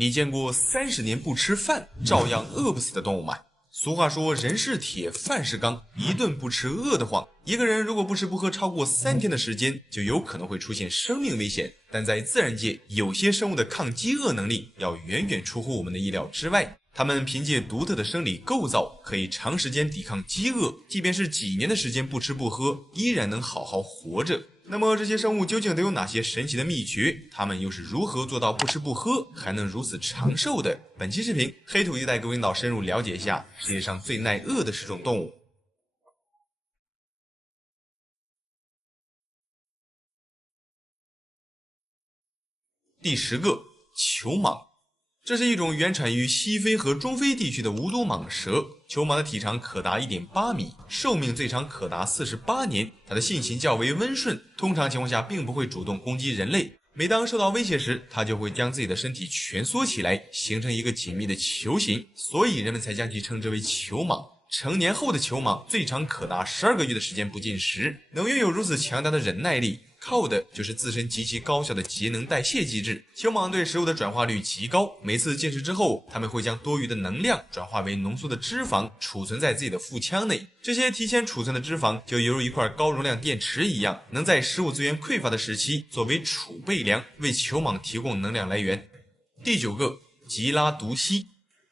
你见过30年不吃饭照样饿不死的动物吗？俗话说人是铁，饭是钢，一顿不吃饿得慌。一个人如果不吃不喝超过3天的时间，就有可能会出现生命危险。但在自然界，有些生物的抗饥饿能力要远远出乎我们的意料之外。它们凭借独特的生理构造，可以长时间抵抗饥饿，即便是几年的时间不吃不喝，依然能好好活着。那么这些生物究竟都有哪些神奇的秘诀？它们又是如何做到不吃不喝还能如此长寿的？本期视频，黑土一带各位领导深入了解一下世界上最耐饿的10种动物。第10个，球蟒。这是一种原产于西非和中非地区的无毒蟒蛇，球蟒的体长可达 1.8 米，寿命最长可达48年。它的性情较为温顺，通常情况下并不会主动攻击人类。每当受到威胁时，它就会将自己的身体蜷缩起来，形成一个紧密的球形，所以人们才将其称之为球蟒。成年后的球蟒最长可达12个月的时间不进食，能拥有如此强大的忍耐力，靠的就是自身极其高效的节能代谢机制。球蟒对食物的转化率极高，每次进食之后，它们会将多余的能量转化为浓缩的脂肪，储存在自己的腹腔内。这些提前储存的脂肪就犹如一块高容量电池一样，能在食物资源匮乏的时期作为储备粮，为球蟒提供能量来源。第9个，吉拉毒蜥。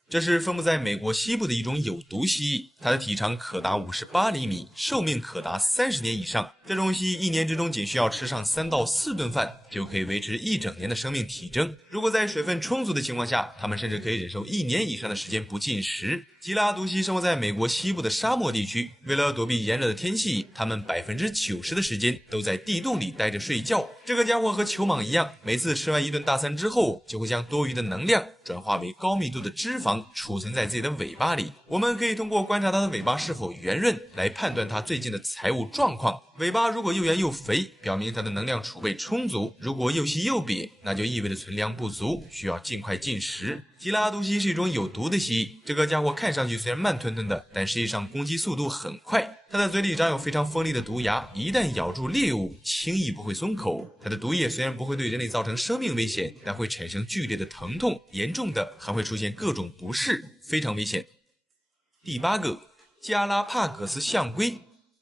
这是分布在美国西部的一种有毒蜥蜴，它的体长可达58厘米，寿命可达30年以上。这种蜥蜴1年之中仅需要吃上3到4顿饭，就可以维持1整年的生命体征。如果在水分充足的情况下，它们甚至可以忍受1年以上的时间不进食。吉拉毒蜥生活在美国西部的沙漠地区，为了躲避炎热的天气，它们90%的时间都在地洞里待着睡觉。这个家伙和球蟒一样，每次吃完一顿大餐之后，就会将多余的能量转化为高密度的脂肪，储存在自己的尾巴里。我们可以通过观察它的尾巴是否圆润来判断它最近的财务状况。尾巴如果又圆又肥，表明它的能量储备充足；如果又细又瘪，那就意味着存粮不足，需要尽快进食。吉拉毒蜥是一种有毒的蜥蜴，这个家伙看上去虽然慢吞吞的，但实际上攻击速度很快。它的嘴里长有非常锋利的毒牙，一旦咬住猎物，轻易不会松口。它的毒液虽然不会对人类造成生命危险，但会产生剧烈的疼痛，严重的还会出现各种不适，非常危险。第8个，加拉帕戈斯象龟。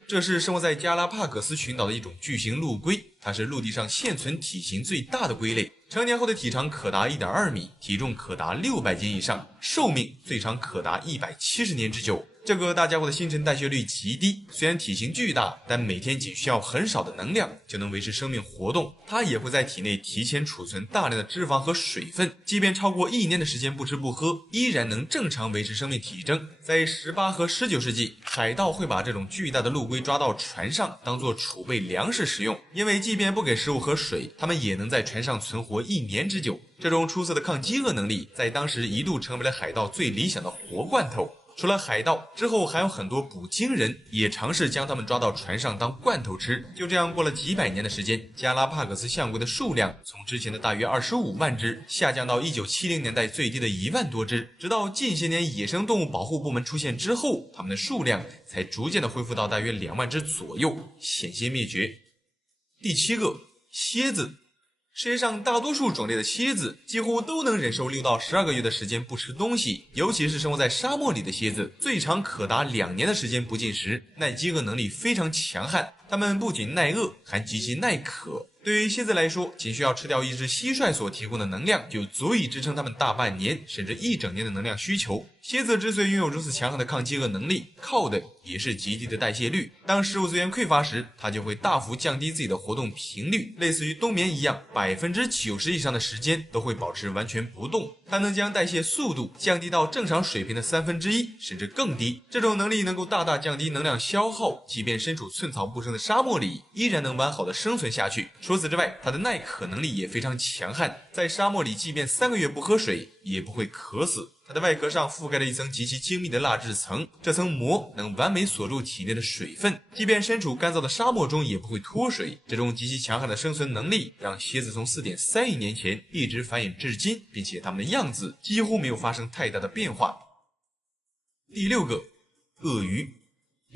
这是生活在加拉帕戈斯群岛的一种巨型陆龟，它是陆地上现存体型最大的龟类，成年后的体长可达 1.2 米，体重可达600斤以上，寿命最长可达170年之久。这个大家伙的新陈代谢率极低，虽然体型巨大，但每天仅需要很少的能量就能维持生命活动。它也会在体内提前储存大量的脂肪和水分，即便超过1年的时间不吃不喝，依然能正常维持生命体征。在18和19世纪，海盗会把这种巨大的陆龟抓到船上，当作储备粮食使用，因为即便不给食物和水，它们也能在船上存活1年之久。这种出色的抗饥饿能力，在当时一度成为了海盗最理想的活罐头。除了海盗，之后还有很多捕鲸人也尝试将他们抓到船上当罐头吃。就这样过了几百年的时间，加拉帕戈斯象龟的数量从之前的大约25万只下降到1970年代最低的1万多只，直到近些年野生动物保护部门出现之后，它们的数量才逐渐的恢复到大约2万只左右，险些灭绝。第7个，蝎子。世界上大多数种类的蝎子几乎都能忍受6到12个月的时间不吃东西，尤其是生活在沙漠里的蝎子，最长可达2年的时间不进食，耐饥饿能力非常强悍。它们不仅耐饿，还极其耐渴。对于蝎子来说，仅需要吃掉一只蟋蟀所提供的能量，就足以支撑它们大半年甚至1整年的能量需求。蝎子之所以拥有如此强悍的抗饥饿能力，靠的也是极低的代谢率。当食物资源匮乏时，它就会大幅降低自己的活动频率，类似于冬眠一样，90%以上的时间都会保持完全不动。它能将代谢速度降低到正常水平的1/3，甚至更低。这种能力能够大大降低能量消耗，即便身处寸草不生的沙漠里，依然能完好的生存下去。除此之外，它的耐渴能力也非常强悍，在沙漠里即便3个月不喝水，也不会渴死。它的外壳上覆盖着一层极其精密的蜡质层，这层膜能完美锁住体内的水分，即便身处干燥的沙漠中也不会脱水。这种极其强悍的生存能力让蝎子从4.3亿年前一直繁衍至今，并且它们的样子几乎没有发生太大的变化。第6个，鳄鱼。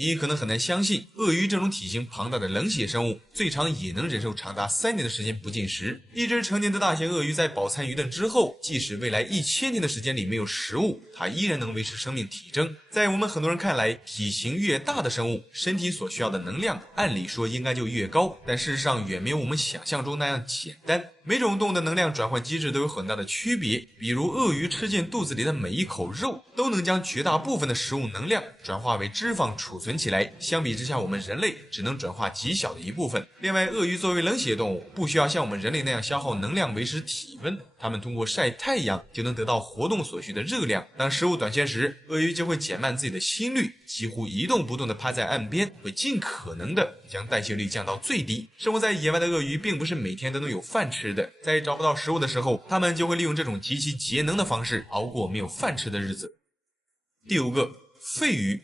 你可能很难相信，鳄鱼这种体型庞大的冷血生物，最长也能忍受长达3年的时间不进食。一只成年的大型鳄鱼在饱餐一顿之后，即使未来1000年的时间里没有食物，它依然能维持生命体征。在我们很多人看来，体型越大的生物，身体所需要的能量，按理说应该就越高，但事实上远没有我们想象中那样简单。每种动物的能量转换机制都有很大的区别，比如鳄鱼吃进肚子里的每一口肉，都能将绝大部分的食物能量转化为脂肪储存起来，相比之下我们人类只能转化极小的一部分。另外，鳄鱼作为冷血动物，不需要像我们人类那样消耗能量维持体温，它们通过晒太阳就能得到活动所需的热量。当食物短缺时，鳄鱼就会减慢自己的心率，几乎一动不动地趴在岸边，会尽可能的将代谢率降到最低。生活在野外的鳄鱼并不是每天都能有饭吃的，在找不到食物的时候，它们就会利用这种极其节能的方式熬过没有饭吃的日子。第5个，肺鱼。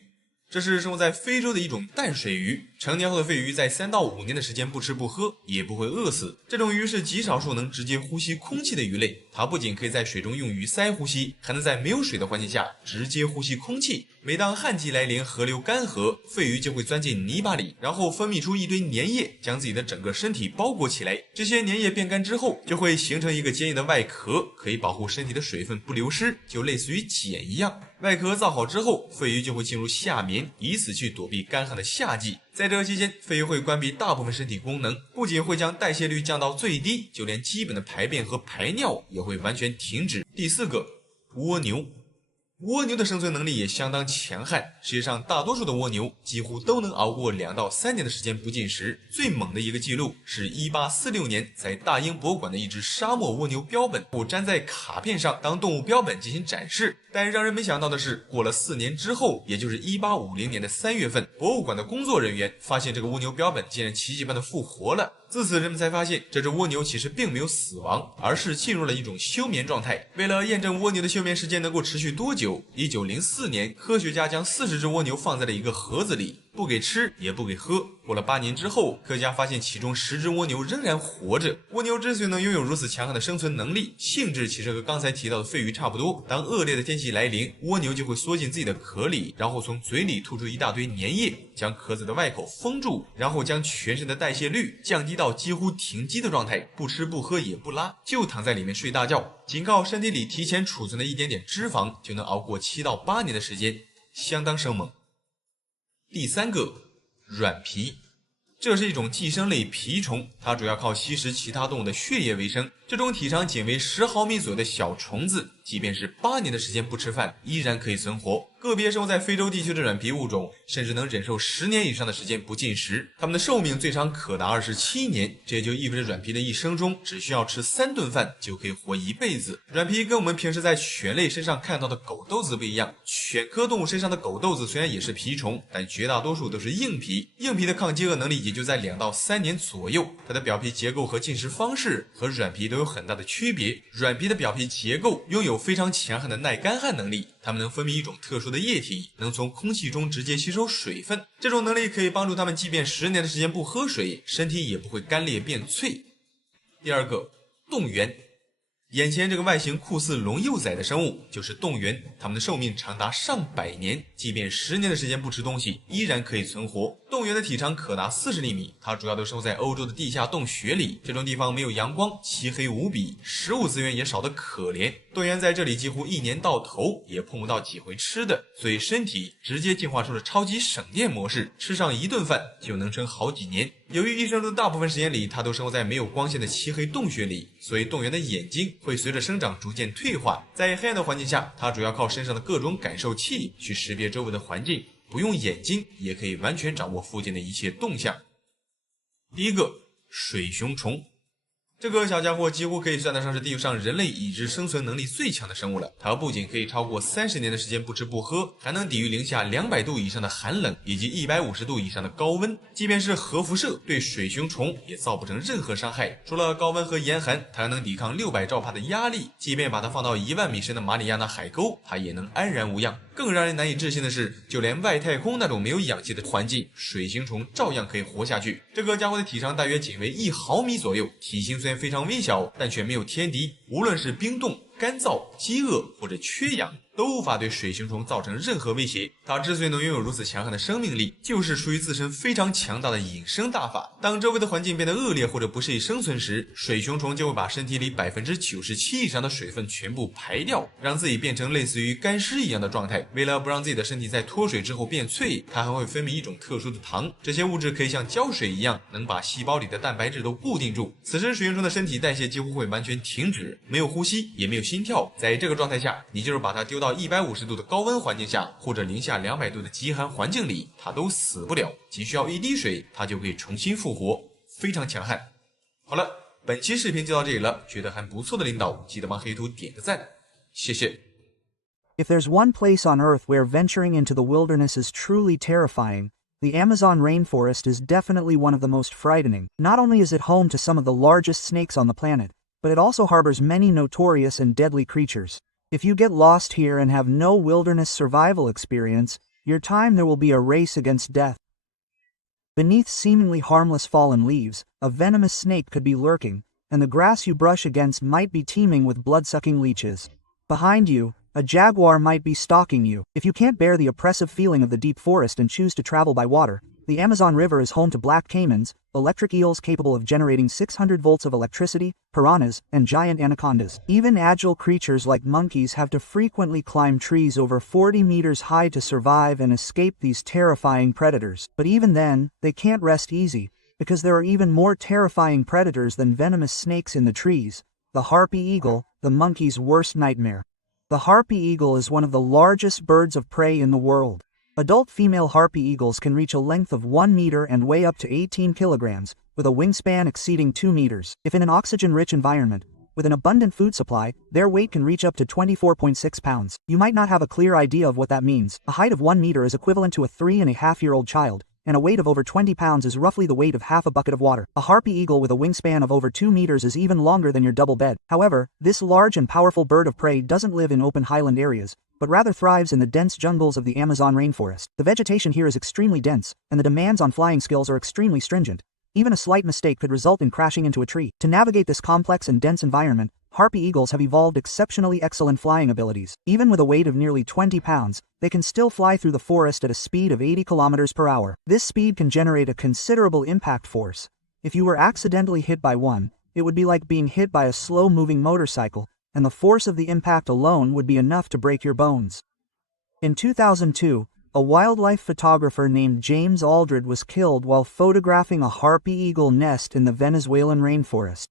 这是生活在非洲的一种淡水鱼，成年后的肺鱼在3到5年的时间不吃不喝，也不会饿死。这种鱼是极少数能直接呼吸空气的鱼类，它不仅可以在水中用鱼鳃呼吸，还能在没有水的环境下直接呼吸空气。每当旱季来临，河流干涸，肺鱼就会钻进泥巴里，然后分泌出一堆粘液，将自己的整个身体包裹起来。这些粘液变干之后，就会形成一个坚硬的外壳，可以保护身体的水分不流失，就类似于茧一样。外壳造好之后，肺鱼就会进入夏眠，以此去躲避干旱的夏季。在这期间，肺鱼会关闭大部分身体功能，不仅会将代谢率降到最低，就连基本的排便和排尿也会完全停止。第4个，蜗牛。蜗牛的生存能力也相当强悍，世界上大多数的蜗牛几乎都能熬过2到3年的时间不进食。最猛的一个记录是1846年在大英博物馆的一只沙漠蜗牛标本粘在卡片上当动物标本进行展示。但让人没想到的是，过了4年之后，也就是1850年的3月份，博物馆的工作人员发现这个蜗牛标本竟然奇迹般的复活了。自此人们才发现，这只蜗牛其实并没有死亡，而是进入了一种休眠状态。为了验证蜗牛的休眠时间能够持续多久，1904年科学家将40只蜗牛放在了一个盒子里，不给吃也不给喝。过了8年之后，科学家发现其中10只蜗牛仍然活着。蜗牛之所以能拥有如此强悍的生存能力，性质其实和刚才提到的肺鱼差不多。当恶劣的天气来临，蜗牛就会缩进自己的壳里，然后从嘴里吐出一大堆粘液，将壳子的外口封住，然后将全身的代谢率降低到几乎停机的状态，不吃不喝也不拉，就躺在里面睡大觉，仅靠身体里提前储存的一点点脂肪就能熬过7到8年的时间，相当生猛。第3个，软皮。这是一种寄生类蜱虫，它主要靠吸食其他动物的血液为生。这种体长仅为10毫米左右的小虫子，即便是8年的时间不吃饭，依然可以存活。个别生活在非洲地区的软皮物种，甚至能忍受10年以上的时间不进食，它们的寿命最长可达27年。这也就意味着软皮的一生中只需要吃3顿饭就可以活一辈子。软皮跟我们平时在犬类身上看到的狗豆子不一样，犬科动物身上的狗豆子虽然也是蜱虫，但绝大多数都是硬皮。硬皮的抗饥饿能力也就在2到3年左右，它的表皮结构和进食方式和软皮都有很大的区别。软皮的表皮结构拥有非常强悍的耐干旱能力，它们能分泌一种特殊的液体，能从空气中直接吸收水分。这种能力可以帮助它们即便10年的时间不喝水，身体也不会干裂变脆。第2个，动员。眼前这个外形酷似龙幼崽的生物就是动员，它们的寿命长达上百年，即便10年的时间不吃东西，依然可以存活。动员的体长可达40厘米，它主要都生活在欧洲的地下洞穴里，这种地方没有阳光，漆黑无比，食物资源也少得可怜。动员在这里几乎1年到头也碰不到几回吃的，所以身体直接进化出了超级省电模式，吃上1顿饭就能撑好几年。由于一生中的大部分时间里，它都生活在没有光线的漆黑洞穴里，所以动员的眼睛会随着生长逐渐退化。在黑暗的环境下，它主要靠身上的各种感受器去识别周围的环境，不用眼睛也可以完全掌握附近的一切动向。第1个，水熊虫。这个小家伙几乎可以算得上是地球上人类已知生存能力最强的生物了。它不仅可以超过30年的时间不吃不喝，还能抵御零下200度以上的寒冷以及150度以上的高温。即便是核辐射对水熊虫也造不成任何伤害。除了高温和严寒，它还能抵抗600兆帕的压力。即便把它放到1万米深的马里亚纳海沟，它也能安然无恙。更让人难以置信的是，就连外太空那种没有氧气的环境，水熊虫照样可以活下去。这个家伙的体长大约仅为1毫米左右，体型虽然非常微小，但却没有天敌。无论是冰冻、干燥、饥饿或者缺氧都无法对水熊虫造成任何威胁。它之所以能拥有如此强悍的生命力，就是属于自身非常强大的隐身大法。当周围的环境变得恶劣或者不适宜生存时，水熊虫就会把身体里97%以上的水分全部排掉，让自己变成类似于干尸一样的状态。为了不让自己的身体在脱水之后变脆，它还会分泌一种特殊的糖，这些物质可以像胶水一样，能把细胞里的蛋白质都固定住。此时水熊虫的身体代谢几乎会完全停止，没有呼吸，也没有心跳。在这个状态下，你就是把它丢到150度的高温环境下，或者零下200度的极寒环境里，它都死不了，仅需要一滴水，它就可以重新复活，非常强悍。好了，本期视频就到这里了，觉得还不错的领导记得帮黑土点个赞，谢谢。 If there's one place on Earth where venturing into the wilderness is truly terrifying, the Amazon rainforest is definitely one of the most frightening. Not only is it home to some of the largest snakes on the planet, but it also harbors many notorious and deadly creatures. If you get lost here and have no wilderness survival experience, your time there will be a race against death. Beneath seemingly harmless fallen leaves, a venomous snake could be lurking, and the grass you brush against might be teeming with blood-sucking leeches. Behind you, a jaguar might be stalking you. If you can't bear the oppressive feeling of the deep forest and choose to travel by water, the Amazon River is home to black caimans, electric eels capable of generating 600 volts of electricity, piranhas, and giant anacondas. Even agile creatures like monkeys have to frequently climb trees over 40 meters high to survive and escape these terrifying predators. But even then, they can't rest easy, because there are even more terrifying predators than venomous snakes in the trees: the harpy eagle, the monkey's worst nightmare. The harpy eagle is one of the largest birds of prey in the world. Adult female harpy eagles can reach a length of 1 meter and weigh up to 18 kilograms, with a wingspan exceeding 2 meters. If in an oxygen-rich environment, with an abundant food supply, their weight can reach up to 24.6 pounds. You might not have a clear idea of what that means. A height of 1 meter is equivalent to a 3.5-year-old child, and a weight of over 20 pounds is roughly the weight of half a bucket of water. A harpy eagle with a wingspan of over 2 meters is even longer than your double bed. However, this large and powerful bird of prey doesn't live in open highland areas, but rather thrives in the dense jungles of the Amazon rainforest. The vegetation here is extremely dense, and the demands on flying skills are extremely stringent. Even a slight mistake could result in crashing into a tree. To navigate this complex and dense environment, harpy eagles have evolved exceptionally excellent flying abilities. Even with a weight of nearly 20 pounds, they can still fly through the forest at a speed of 80 kilometers per hour. This speed can generate a considerable impact force. If you were accidentally hit by one, it would be like being hit by a slow-moving motorcycle, and the force of the impact alone would be enough to break your bones. In 2002, a wildlife photographer named James Aldred was killed while photographing a harpy eagle nest in the Venezuelan rainforest.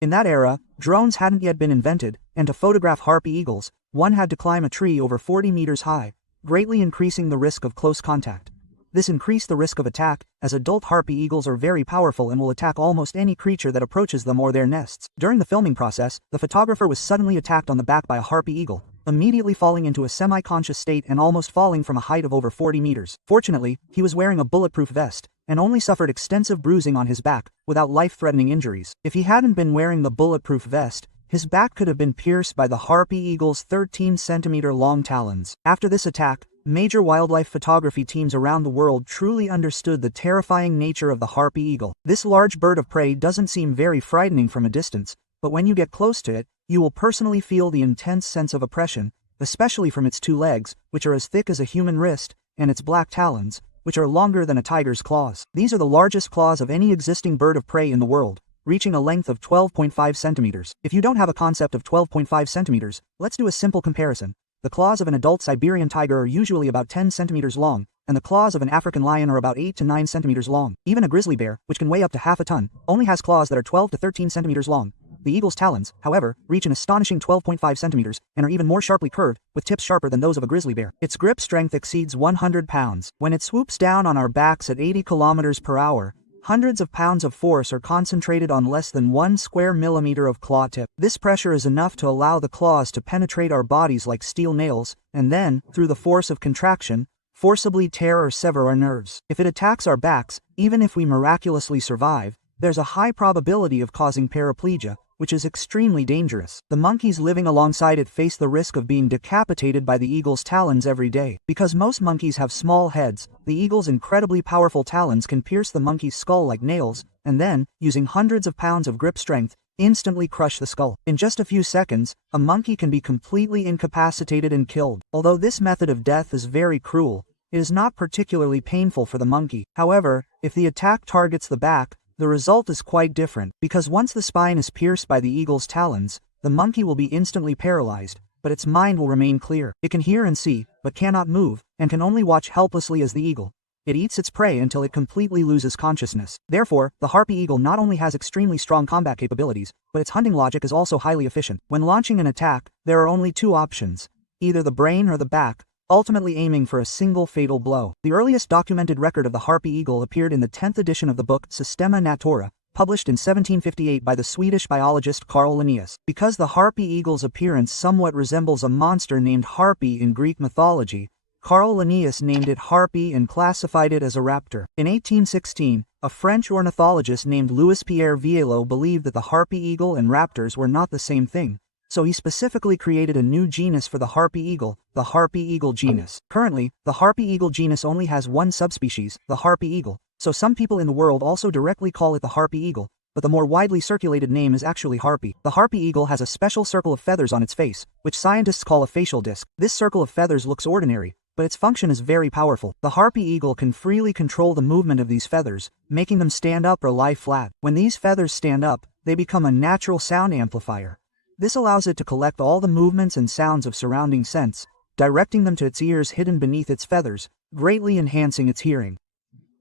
In that era, drones hadn't yet been invented, and to photograph harpy eagles, one had to climb a tree over 40 meters high, greatly increasing the risk of close contact. This increased the risk of attack, as adult harpy eagles are very powerful and will attack almost any creature that approaches them or their nests. During the filming process, the photographer was suddenly attacked on the back by a harpy eagle, immediately falling into a semi-conscious state and almost falling from a height of over 40 meters. Fortunately, he was wearing a bulletproof vest, and only suffered extensive bruising on his back, without life-threatening injuries. If he hadn't been wearing the bulletproof vest, his back could have been pierced by the harpy eagle's 13-centimeter-long talons. After this attack, major wildlife photography teams around the world truly understood the terrifying nature of the harpy eagle. This large bird of prey doesn't seem very frightening from a distance, but when you get close to it, you will personally feel the intense sense of oppression, especially from its 2 legs, which are as thick as a human wrist, and its black talons, which are longer than a tiger's claws. These are the largest claws of any existing bird of prey in the world, reaching a length of 12.5 centimeters. If you don't have a concept of 12.5 centimeters, let's do a simple comparison. The claws of an adult Siberian tiger are usually about 10 centimeters long, and the claws of an African lion are about 8 to 9 centimeters long. Even a grizzly bear, which can weigh up to half a ton, only has claws that are 12 to 13 centimeters long. The eagle's talons, however, reach an astonishing 12.5 centimeters, and are even more sharply curved, with tips sharper than those of a grizzly bear. Its grip strength exceeds 100 pounds. When it swoops down on our backs at 80 kilometers per hour, hundreds of pounds of force are concentrated on less than 1 square millimeter of claw tip. This pressure is enough to allow the claws to penetrate our bodies like steel nails, and then, through the force of contraction, forcibly tear or sever our nerves. If it attacks our backs, even if we miraculously survive, there's a high probability of causing paraplegia, which is extremely dangerous. The monkeys living alongside it face the risk of being decapitated by the eagle's talons every day. Because most monkeys have small heads, the eagle's incredibly powerful talons can pierce the monkey's skull like nails, and then, using hundreds of pounds of grip strength, instantly crush the skull. In just a few seconds, a monkey can be completely incapacitated and killed. Although this method of death is very cruel, it is not particularly painful for the monkey. However, if the attack targets the back, the result is quite different, because once the spine is pierced by the eagle's talons, the monkey will be instantly paralyzed, but its mind will remain clear. It can hear and see, but cannot move, and can only watch helplessly as the eagle. It eats its prey until it completely loses consciousness. Therefore, the harpy eagle not only has extremely strong combat capabilities, but its hunting logic is also highly efficient. When launching an attack, there are only two options, either the brain or the back, ultimately aiming for a single fatal blow. The earliest documented record of the harpy eagle appeared in the 10th edition of the book Systema Natura, published in 1758 by the Swedish biologist Carl Linnaeus. Because the harpy eagle's appearance somewhat resembles a monster named Harpy in Greek mythology, Carl Linnaeus named it Harpy and classified it as a raptor. In 1816, a French ornithologist named Louis-Pierre Vieillot believed that the harpy eagle and raptors were not the same thing, so he specifically created a new genus for the harpy eagle, the harpy eagle genus. Currently, the harpy eagle genus only has one subspecies, the harpy eagle, so some people in the world also directly call it the harpy eagle, but the more widely circulated name is actually harpy. The harpy eagle has a special circle of feathers on its face, which scientists call a facial disc. This circle of feathers looks ordinary, but its function is very powerful. The harpy eagle can freely control the movement of these feathers, making them stand up or lie flat. When these feathers stand up, they become a natural sound amplifier. This allows it to collect all the movements and sounds of surrounding scents, directing them to its ears hidden beneath its feathers, greatly enhancing its hearing.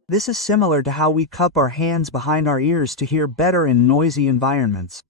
This is similar to how we cup our hands behind our ears to hear better in noisy environments.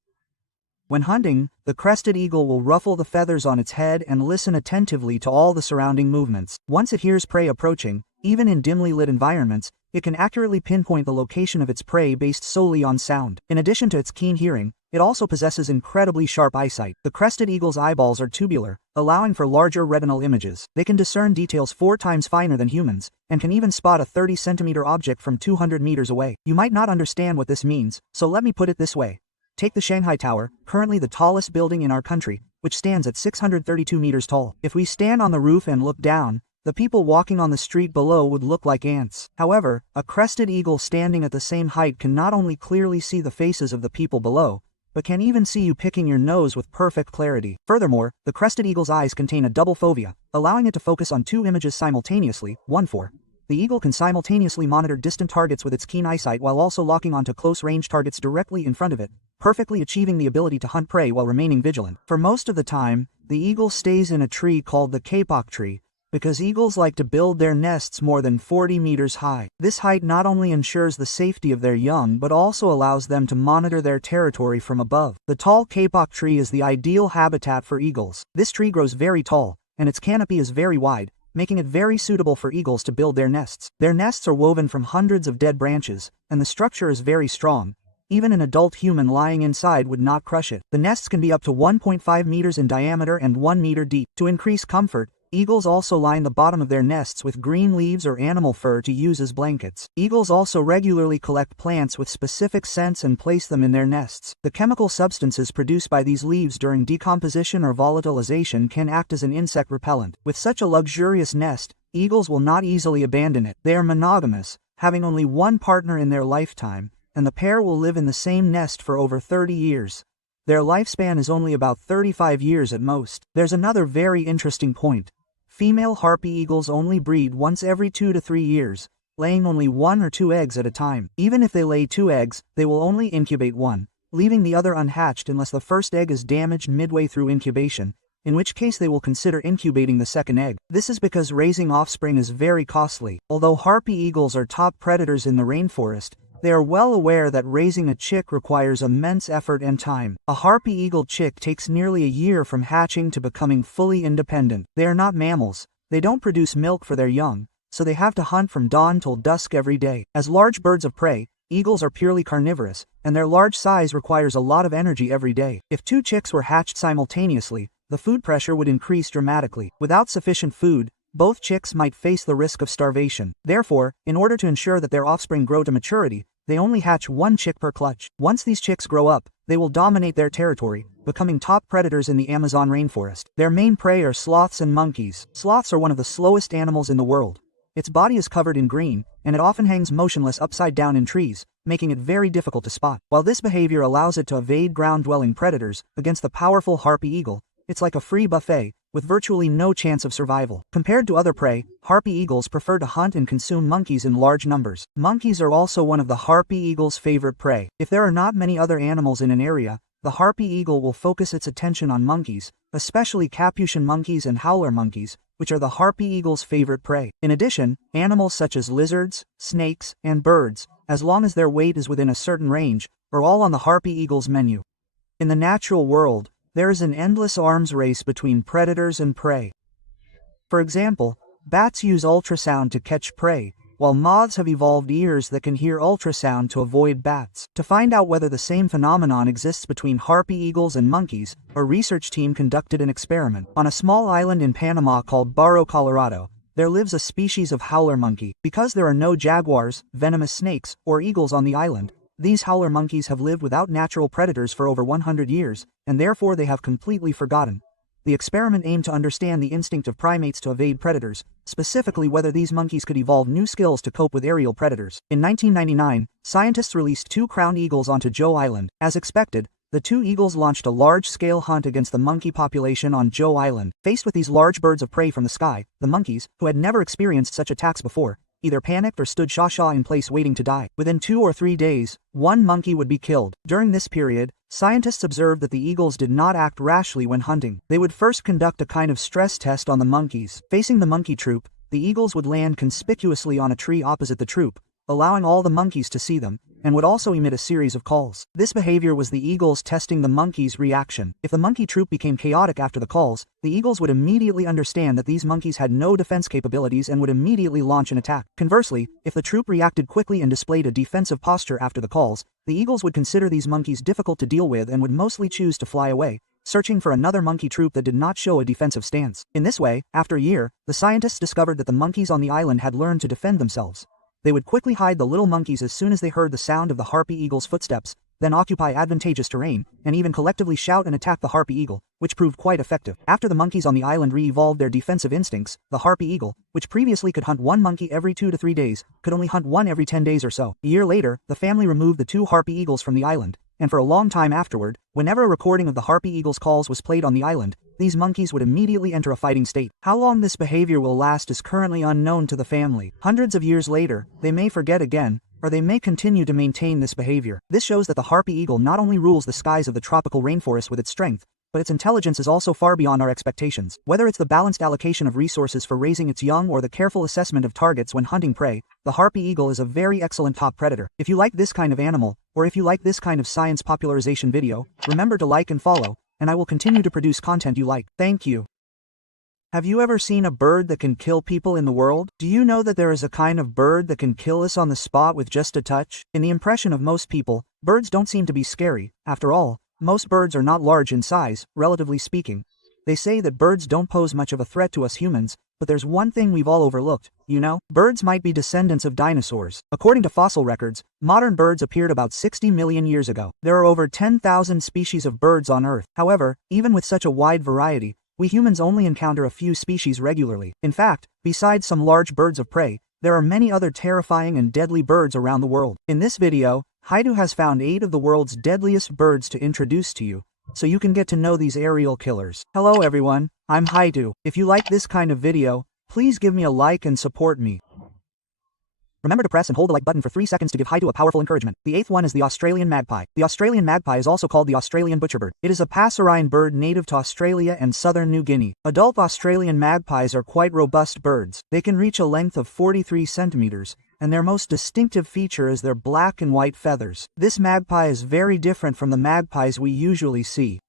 When hunting, the crested eagle will ruffle the feathers on its head and listen attentively to all the surrounding movements. Once it hears prey approaching, even in dimly lit environments, it can accurately pinpoint the location of its prey based solely on sound. In addition to its keen hearing, it also possesses incredibly sharp eyesight. The crested eagle's eyeballs are tubular, allowing for larger retinal images. They can discern details 4 times finer than humans, and can even spot a 30-centimeter object from 200 meters away. You might not understand what this means, so let me put it this way. Take the Shanghai Tower, currently the tallest building in our country, which stands at 632 meters tall. If we stand on the roof and look down, the people walking on the street below would look like ants. However, a crested eagle standing at the same height can not only clearly see the faces of the people below, but can even see you picking your nose with perfect clarity. Furthermore, the crested eagle's eyes contain a double fovea, allowing it to focus on 2 images simultaneously. The eagle can simultaneously monitor distant targets with its keen eyesight while also locking onto close-range targets directly in front of it, perfectly achieving the ability to hunt prey while remaining vigilant. For most of the time, the eagle stays in a tree called the kapok tree, because eagles like to build their nests more than 40 meters high. This height not only ensures the safety of their young but also allows them to monitor their territory from above. The tall kapok tree is the ideal habitat for eagles. This tree grows very tall, and its canopy is very wide, making it very suitable for eagles to build their nests. Their nests are woven from hundreds of dead branches, and the structure is very strong. Even an adult human lying inside would not crush it. The nests can be up to 1.5 meters in diameter and 1 meter deep. To increase comfort, eagles also line the bottom of their nests with green leaves or animal fur to use as blankets. Eagles also regularly collect plants with specific scents and place them in their nests. The chemical substances produced by these leaves during decomposition or volatilization can act as an insect repellent. With such a luxurious nest, eagles will not easily abandon it. They are monogamous, having only one partner in their lifetime, and the pair will live in the same nest for over 30 years. Their lifespan is only about 35 years at most. There's another very interesting point. Female harpy eagles only breed once every 2 to 3 years, laying only 1 or 2 eggs at a time. Even if they lay 2 eggs, they will only incubate 1, leaving the other unhatched unless the first egg is damaged midway through incubation, in which case they will consider incubating the second egg. This is because raising offspring is very costly. Although harpy eagles are top predators in the rainforest, they are well aware that raising a chick requires immense effort and time. A harpy eagle chick takes nearly a year from hatching to becoming fully independent. They are not mammals, they don't produce milk for their young, so they have to hunt from dawn till dusk every day. As large birds of prey, eagles are purely carnivorous, and their large size requires a lot of energy every day. If 2 chicks were hatched simultaneously, the food pressure would increase dramatically. Without sufficient food, both chicks might face the risk of starvation. Therefore, in order to ensure that their offspring grow to maturity, they only hatch 1 chick per clutch. Once these chicks grow up, they will dominate their territory, becoming top predators in the Amazon rainforest. Their main prey are sloths and monkeys. Sloths are one of the slowest animals in the world. Its body is covered in green, and it often hangs motionless upside down in trees, making it very difficult to spot. While this behavior allows it to evade ground-dwelling predators against the powerful harpy eagle, it's like a free buffet, with virtually no chance of survival. Compared to other prey, harpy eagles prefer to hunt and consume monkeys in large numbers. Monkeys are also one of the harpy eagle's favorite prey. If there are not many other animals in an area, the harpy eagle will focus its attention on monkeys, especially capuchin monkeys and howler monkeys, which are the harpy eagle's favorite prey. In addition, animals such as lizards, snakes, and birds, as long as their weight is within a certain range, are all on the harpy eagle's menu. In the natural world, there is an endless arms race between predators and prey. For example, bats use ultrasound to catch prey, while moths have evolved ears that can hear ultrasound to avoid bats. To find out whether the same phenomenon exists between harpy eagles and monkeys, a research team conducted an experiment. On a small island in Panama called Barro, Colorado, there lives a species of howler monkey. Because there are no jaguars, venomous snakes, or eagles on the island, these howler monkeys have lived without natural predators for over 100 years, and therefore they have completely forgotten. The experiment aimed to understand the instinct of primates to evade predators, specifically whether these monkeys could evolve new skills to cope with aerial predators. In 1999, scientists released 2 crowned eagles onto Joe Island. As expected, the 2 eagles launched a large-scale hunt against the monkey population on Joe Island. Faced with these large birds of prey from the sky, the monkeys, who had never experienced such attacks before, either panicked or stood shaw in place waiting to die. Within 2 or 3 days, one monkey would be killed. During this period, scientists observed that the eagles did not act rashly when hunting. They would first conduct a kind of stress test on the monkeys. Facing the monkey troop, the eagles would land conspicuously on a tree opposite the troop, allowing all the monkeys to see them, and would also emit a series of calls. This behavior was the eagles testing the monkeys' reaction. If the monkey troop became chaotic after the calls, the eagles would immediately understand that these monkeys had no defense capabilities and would immediately launch an attack. Conversely, if the troop reacted quickly and displayed a defensive posture after the calls, the eagles would consider these monkeys difficult to deal with and would mostly choose to fly away, searching for another monkey troop that did not show a defensive stance. In this way, after a year, the scientists discovered that the monkeys on the island had learned to defend themselves. They would quickly hide the little monkeys as soon as they heard the sound of the harpy eagle's footsteps, then occupy advantageous terrain, and even collectively shout and attack the harpy eagle, which proved quite effective. After the monkeys on the island re-evolved their defensive instincts, the harpy eagle, which previously could hunt one monkey every 2 to 3 days, could only hunt one every 10 days or so. A year later, the family removed the 2 harpy eagles from the island, and for a long time afterward, whenever a recording of the harpy eagle's calls was played on the island, these monkeys would immediately enter a fighting state. How long this behavior will last is currently unknown to the family. Hundreds of years later, they may forget again, or they may continue to maintain this behavior. This shows that the harpy eagle not only rules the skies of the tropical rainforest with its strength, but its intelligence is also far beyond our expectations. Whether it's the balanced allocation of resources for raising its young or the careful assessment of targets when hunting prey, the harpy eagle is a very excellent top predator. If you like this kind of animal, or if you like this kind of science popularization video, remember to like and follow, and I will continue to produce content you like. Thank you. Have you ever seen a bird that can kill people in the world? Do you know that there is a kind of bird that can kill us on the spot with just a touch? In the impression of most people, birds don't seem to be scary. After all, most birds are not large in size, relatively speaking. They say that birds don't pose much of a threat to us humans, but there's one thing we've all overlooked, you know? Birds might be descendants of dinosaurs. According to fossil records, modern birds appeared about 60 million years ago. There are over 10,000 species of birds on Earth. However, even with such a wide variety, we humans only encounter a few species regularly. In fact, besides some large birds of prey, there are many other terrifying and deadly birds around the world. In this video, Haidu has found 8 of the world's deadliest birds to introduce to you, so you can get to know these aerial killers. Hello everyone, I'm Haidu. If you like this kind of video, please give me a like and support me. Remember to press and hold the like button for 3 seconds to give Haidu a powerful encouragement. The 8th one is the Australian magpie. The Australian magpie is also called the Australian butcherbird. It is a passerine bird native to Australia and southern New Guinea. Adult Australian magpies are quite robust birds. They can reach a length of 43 centimeters, and their most distinctive feature is their black and white feathers. This magpie is very different from the magpies we usually see.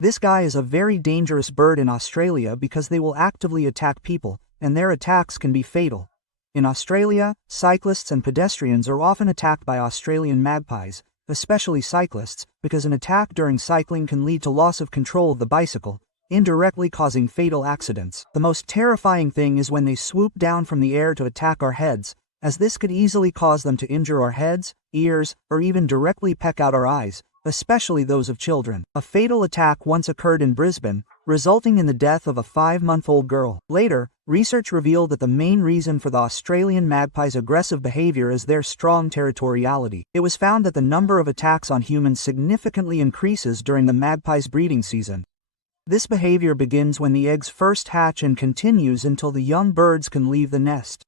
This guy is a very dangerous bird in Australia because they will actively attack people, and their attacks can be fatal. In Australia, cyclists and pedestrians are often attacked by Australian magpies, especially cyclists, because an attack during cycling can lead to loss of control of the bicycle, indirectly causing fatal accidents. The most terrifying thing is when they swoop down from the air to attack our heads, as this could easily cause them to injure our heads, ears, or even directly peck out our eyes, especially those of children. A fatal attack once occurred in Brisbane, resulting in the death of a 5-month-old girl. Later, research revealed that the main reason for the Australian magpie's aggressive behavior is their strong territoriality. It was found that the number of attacks on humans significantly increases during the magpie's breeding season. This behavior begins when the eggs first hatch and continues until the young birds can leave the nest.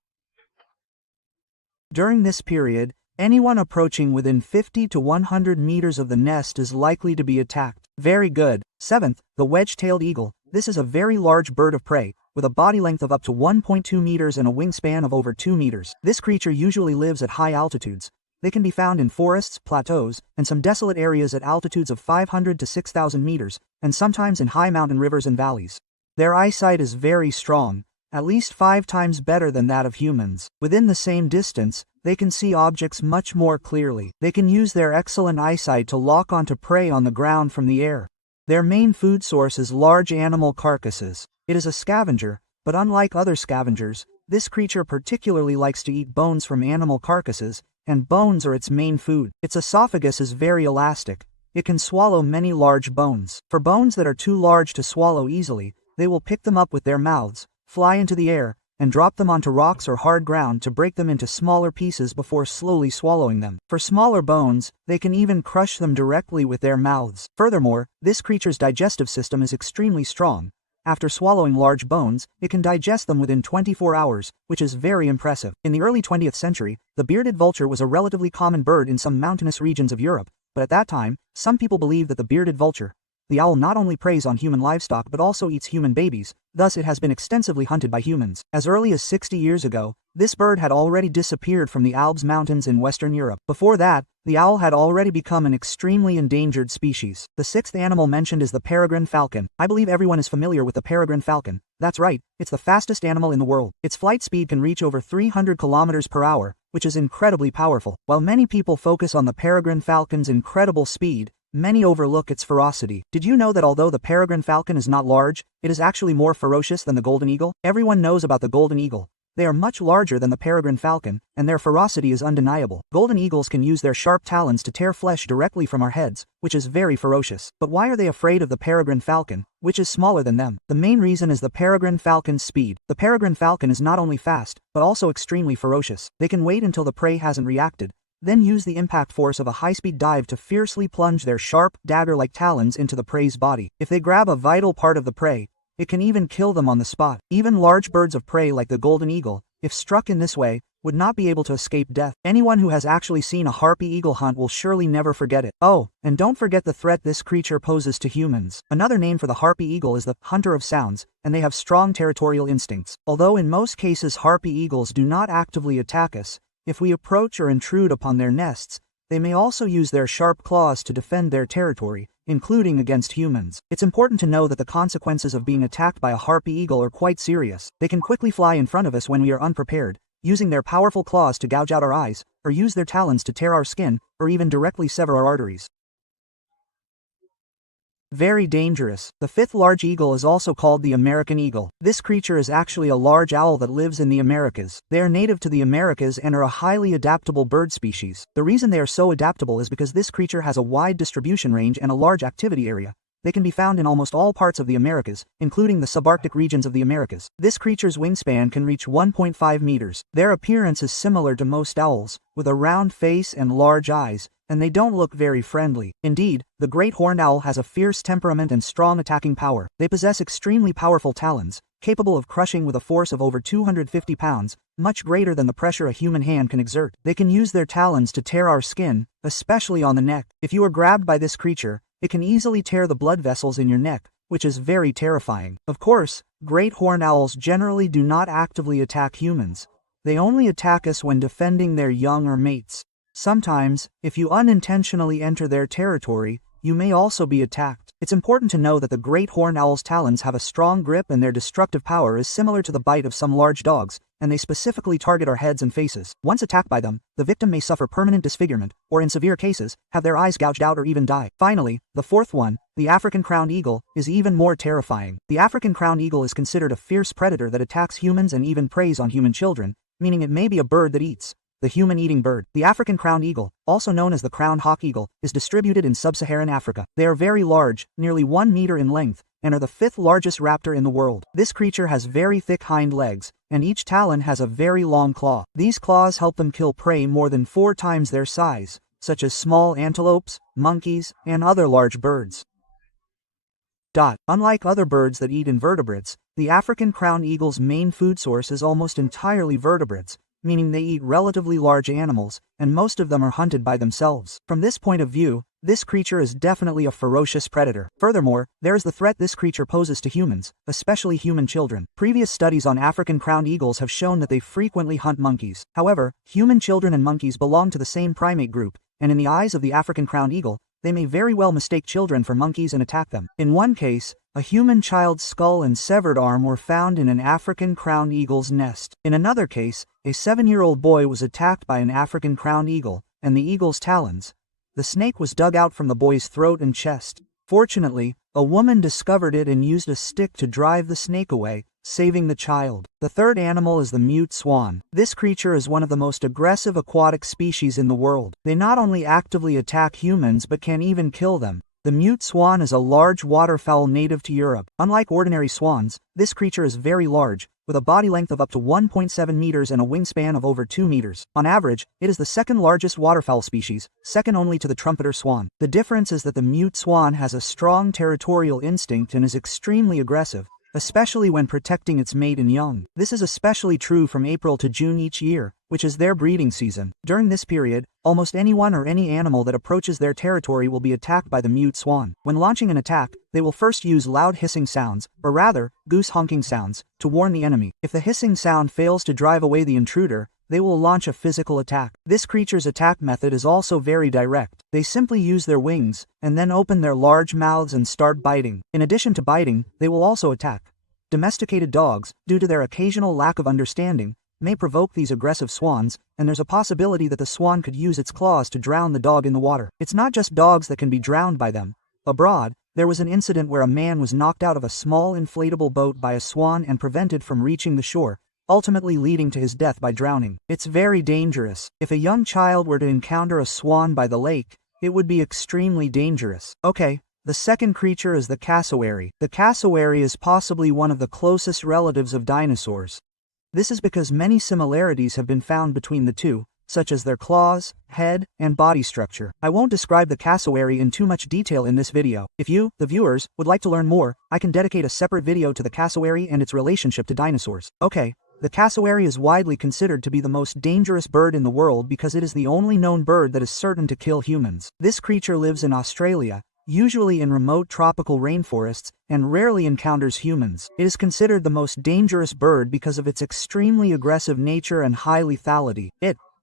During this period, anyone approaching within 50 to 100 meters of the nest is likely to be attacked. Very good. 7th, the wedge-tailed eagle. This is a very large bird of prey, with a body length of up to 1.2 meters and a wingspan of over 2 meters. This creature usually lives at high altitudes. They can be found in forests, plateaus, and some desolate areas at altitudes of 500 to 6,000 meters, and sometimes in high mountain rivers and valleys. Their eyesight is very strong, at least 5 times better than that of humans. Within the same distance, they can see objects much more clearly. They can use their excellent eyesight to lock onto prey on the ground from the air. Their main food source is large animal carcasses. It is a scavenger, but unlike other scavengers, this creature particularly likes to eat bones from animal carcasses, and bones are its main food. Its esophagus is very elastic. It can swallow many large bones. For bones that are too large to swallow easily, they will pick them up with their mouths, fly into the air, and drop them onto rocks or hard ground to break them into smaller pieces before slowly swallowing them. For smaller bones, they can even crush them directly with their mouths. Furthermore, this creature's digestive system is extremely strong. After swallowing large bones, it can digest them within 24 hours, which is very impressive. In the early 20th century, the bearded vulture was a relatively common bird in some mountainous regions of Europe, but at that time, some people believed that the bearded vulture, the owl, not only preys on human livestock but also eats human babies, thus it has been extensively hunted by humans. As early as 60 years ago, this bird had already disappeared from the Alps mountains in Western Europe. Before that, the owl had already become an extremely endangered species. The 6th animal mentioned is the peregrine falcon. I believe everyone is familiar with the peregrine falcon. That's right, it's the fastest animal in the world. Its flight speed can reach over 300 kilometers per hour, which is incredibly powerful. While many people focus on the peregrine falcon's incredible speed, many overlook its ferocity. Did you know that although the peregrine falcon is not large, it is actually more ferocious than the golden eagle? Everyone knows about the golden eagle. They are much larger than the peregrine falcon, and their ferocity is undeniable. Golden eagles can use their sharp talons to tear flesh directly from our heads, which is very ferocious. But why are they afraid of the peregrine falcon, which is smaller than them? The main reason is the peregrine falcon's speed. The peregrine falcon is not only fast, but also extremely ferocious. They can wait until the prey hasn't reacted, then use the impact force of a high-speed dive to fiercely plunge their sharp, dagger-like talons into the prey's body. If they grab a vital part of the prey, it can even kill them on the spot. Even large birds of prey like the golden eagle, if struck in this way, would not be able to escape death. Anyone who has actually seen a harpy eagle hunt will surely never forget it. Oh, and don't forget the threat this creature poses to humans. Another name for the harpy eagle is the hunter of sounds, and they have strong territorial instincts. Although in most cases harpy eagles do not actively attack us, if we approach or intrude upon their nests, they may also use their sharp claws to defend their territory, including against humans. It's important to know that the consequences of being attacked by a harpy eagle are quite serious. They can quickly fly in front of us when we are unprepared, using their powerful claws to gouge out our eyes, or use their talons to tear our skin, or even directly sever our arteries. Very dangerous. The 5th large eagle is also called the American eagle. This creature is actually a large owl that lives in the Americas. They are native to the Americas and are a highly adaptable bird species. The reason they are so adaptable is because this creature has a wide distribution range and a large activity area. They can be found in almost all parts of the Americas, including the subarctic regions of the Americas. This creature's wingspan can reach 1.5 meters. Their appearance is similar to most owls, with a round face and large eyes, and they don't look very friendly. Indeed, the great horned owl has a fierce temperament and strong attacking power. They possess extremely powerful talons, capable of crushing with a force of over 250 pounds, much greater than the pressure a human hand can exert. They can use their talons to tear our skin, especially on the neck. If you are grabbed by this creature, it can easily tear the blood vessels in your neck, which is very terrifying. Of course, great horned owls generally do not actively attack humans. They only attack us when defending their young or mates. Sometimes, if you unintentionally enter their territory, you may also be attacked. It's important to know that the great horned owl's talons have a strong grip and their destructive power is similar to the bite of some large dogs, and they specifically target our heads and faces. Once attacked by them, the victim may suffer permanent disfigurement, or in severe cases, have their eyes gouged out or even die. Finally, the 4th one, the African crowned eagle, is even more terrifying. The African crowned eagle is considered a fierce predator that attacks humans and even preys on human children, meaning it may be a bird that eats, the human-eating bird. The African crowned eagle, also known as the crowned hawk eagle, is distributed in sub-Saharan Africa. They are very large, nearly 1 meter in length, and are the 5th largest raptor in the world. This creature has very thick hind legs, and each talon has a very long claw. These claws help them kill prey more than 4 times their size, such as small antelopes, monkeys, and other large birds. Unlike other birds that eat invertebrates, the African crowned eagle's main food source is almost entirely vertebrates, meaning they eat relatively large animals, and most of them are hunted by themselves. From this point of view, this creature is definitely a ferocious predator. Furthermore, there is the threat this creature poses to humans, especially human children. Previous studies on African crowned eagles have shown that they frequently hunt monkeys. However, human children and monkeys belong to the same primate group, and in the eyes of the African crowned eagle, they may very well mistake children for monkeys and attack them. In one case, a human child's skull and severed arm were found in an African crowned eagle's nest. In another case, a 7-year-old boy was attacked by an African crowned eagle, and the eagle's talons. The snake was dug out from the boy's throat and chest. Fortunately, a woman discovered it and used a stick to drive the snake away, saving the child. The third animal is the mute swan. This creature is one of the most aggressive aquatic species in the world. They not only actively attack humans but can even kill them. The mute swan is a large waterfowl native to Europe. Unlike ordinary swans, this creature is very large, with a body length of up to 1.7 meters and a wingspan of over 2 meters. On average, it is the second largest waterfowl species, second only to the trumpeter swan. The difference is that the mute swan has a strong territorial instinct and is extremely aggressive, especially when protecting its mate and young. This is especially true from April to June each year, which is their breeding season. During this period, almost anyone or any animal that approaches their territory will be attacked by the mute swan. When launching an attack, they will first use loud hissing sounds, or rather, goose honking sounds, to warn the enemy. If the hissing sound fails to drive away the intruder, they will launch a physical attack. This creature's attack method is also very direct. They simply use their wings, and then open their large mouths and start biting. In addition to biting, they will also attack. Domesticated dogs, due to their occasional lack of understanding, may provoke these aggressive swans, and there's a possibility that the swan could use its claws to drown the dog in the water. It's not just dogs that can be drowned by them. Abroad, there was an incident where a man was knocked out of a small inflatable boat by a swan and prevented from reaching the shore, ultimately leading to his death by drowning. It's very dangerous. If a young child were to encounter a swan by the lake, it would be extremely dangerous. Okay, the second creature is the cassowary. The cassowary is possibly one of the closest relatives of dinosaurs. This is because many similarities have been found between the two, such as their claws, head, and body structure. I won't describe the cassowary in too much detail in this video. If you, the viewers, would like to learn more, I can dedicate a separate video to the cassowary and its relationship to dinosaurs. Okay. The cassowary is widely considered to be the most dangerous bird in the world because it is the only known bird that is certain to kill humans. This creature lives in Australia, usually in remote tropical rainforests, and rarely encounters humans. It is considered the most dangerous bird because of its extremely aggressive nature and high lethality.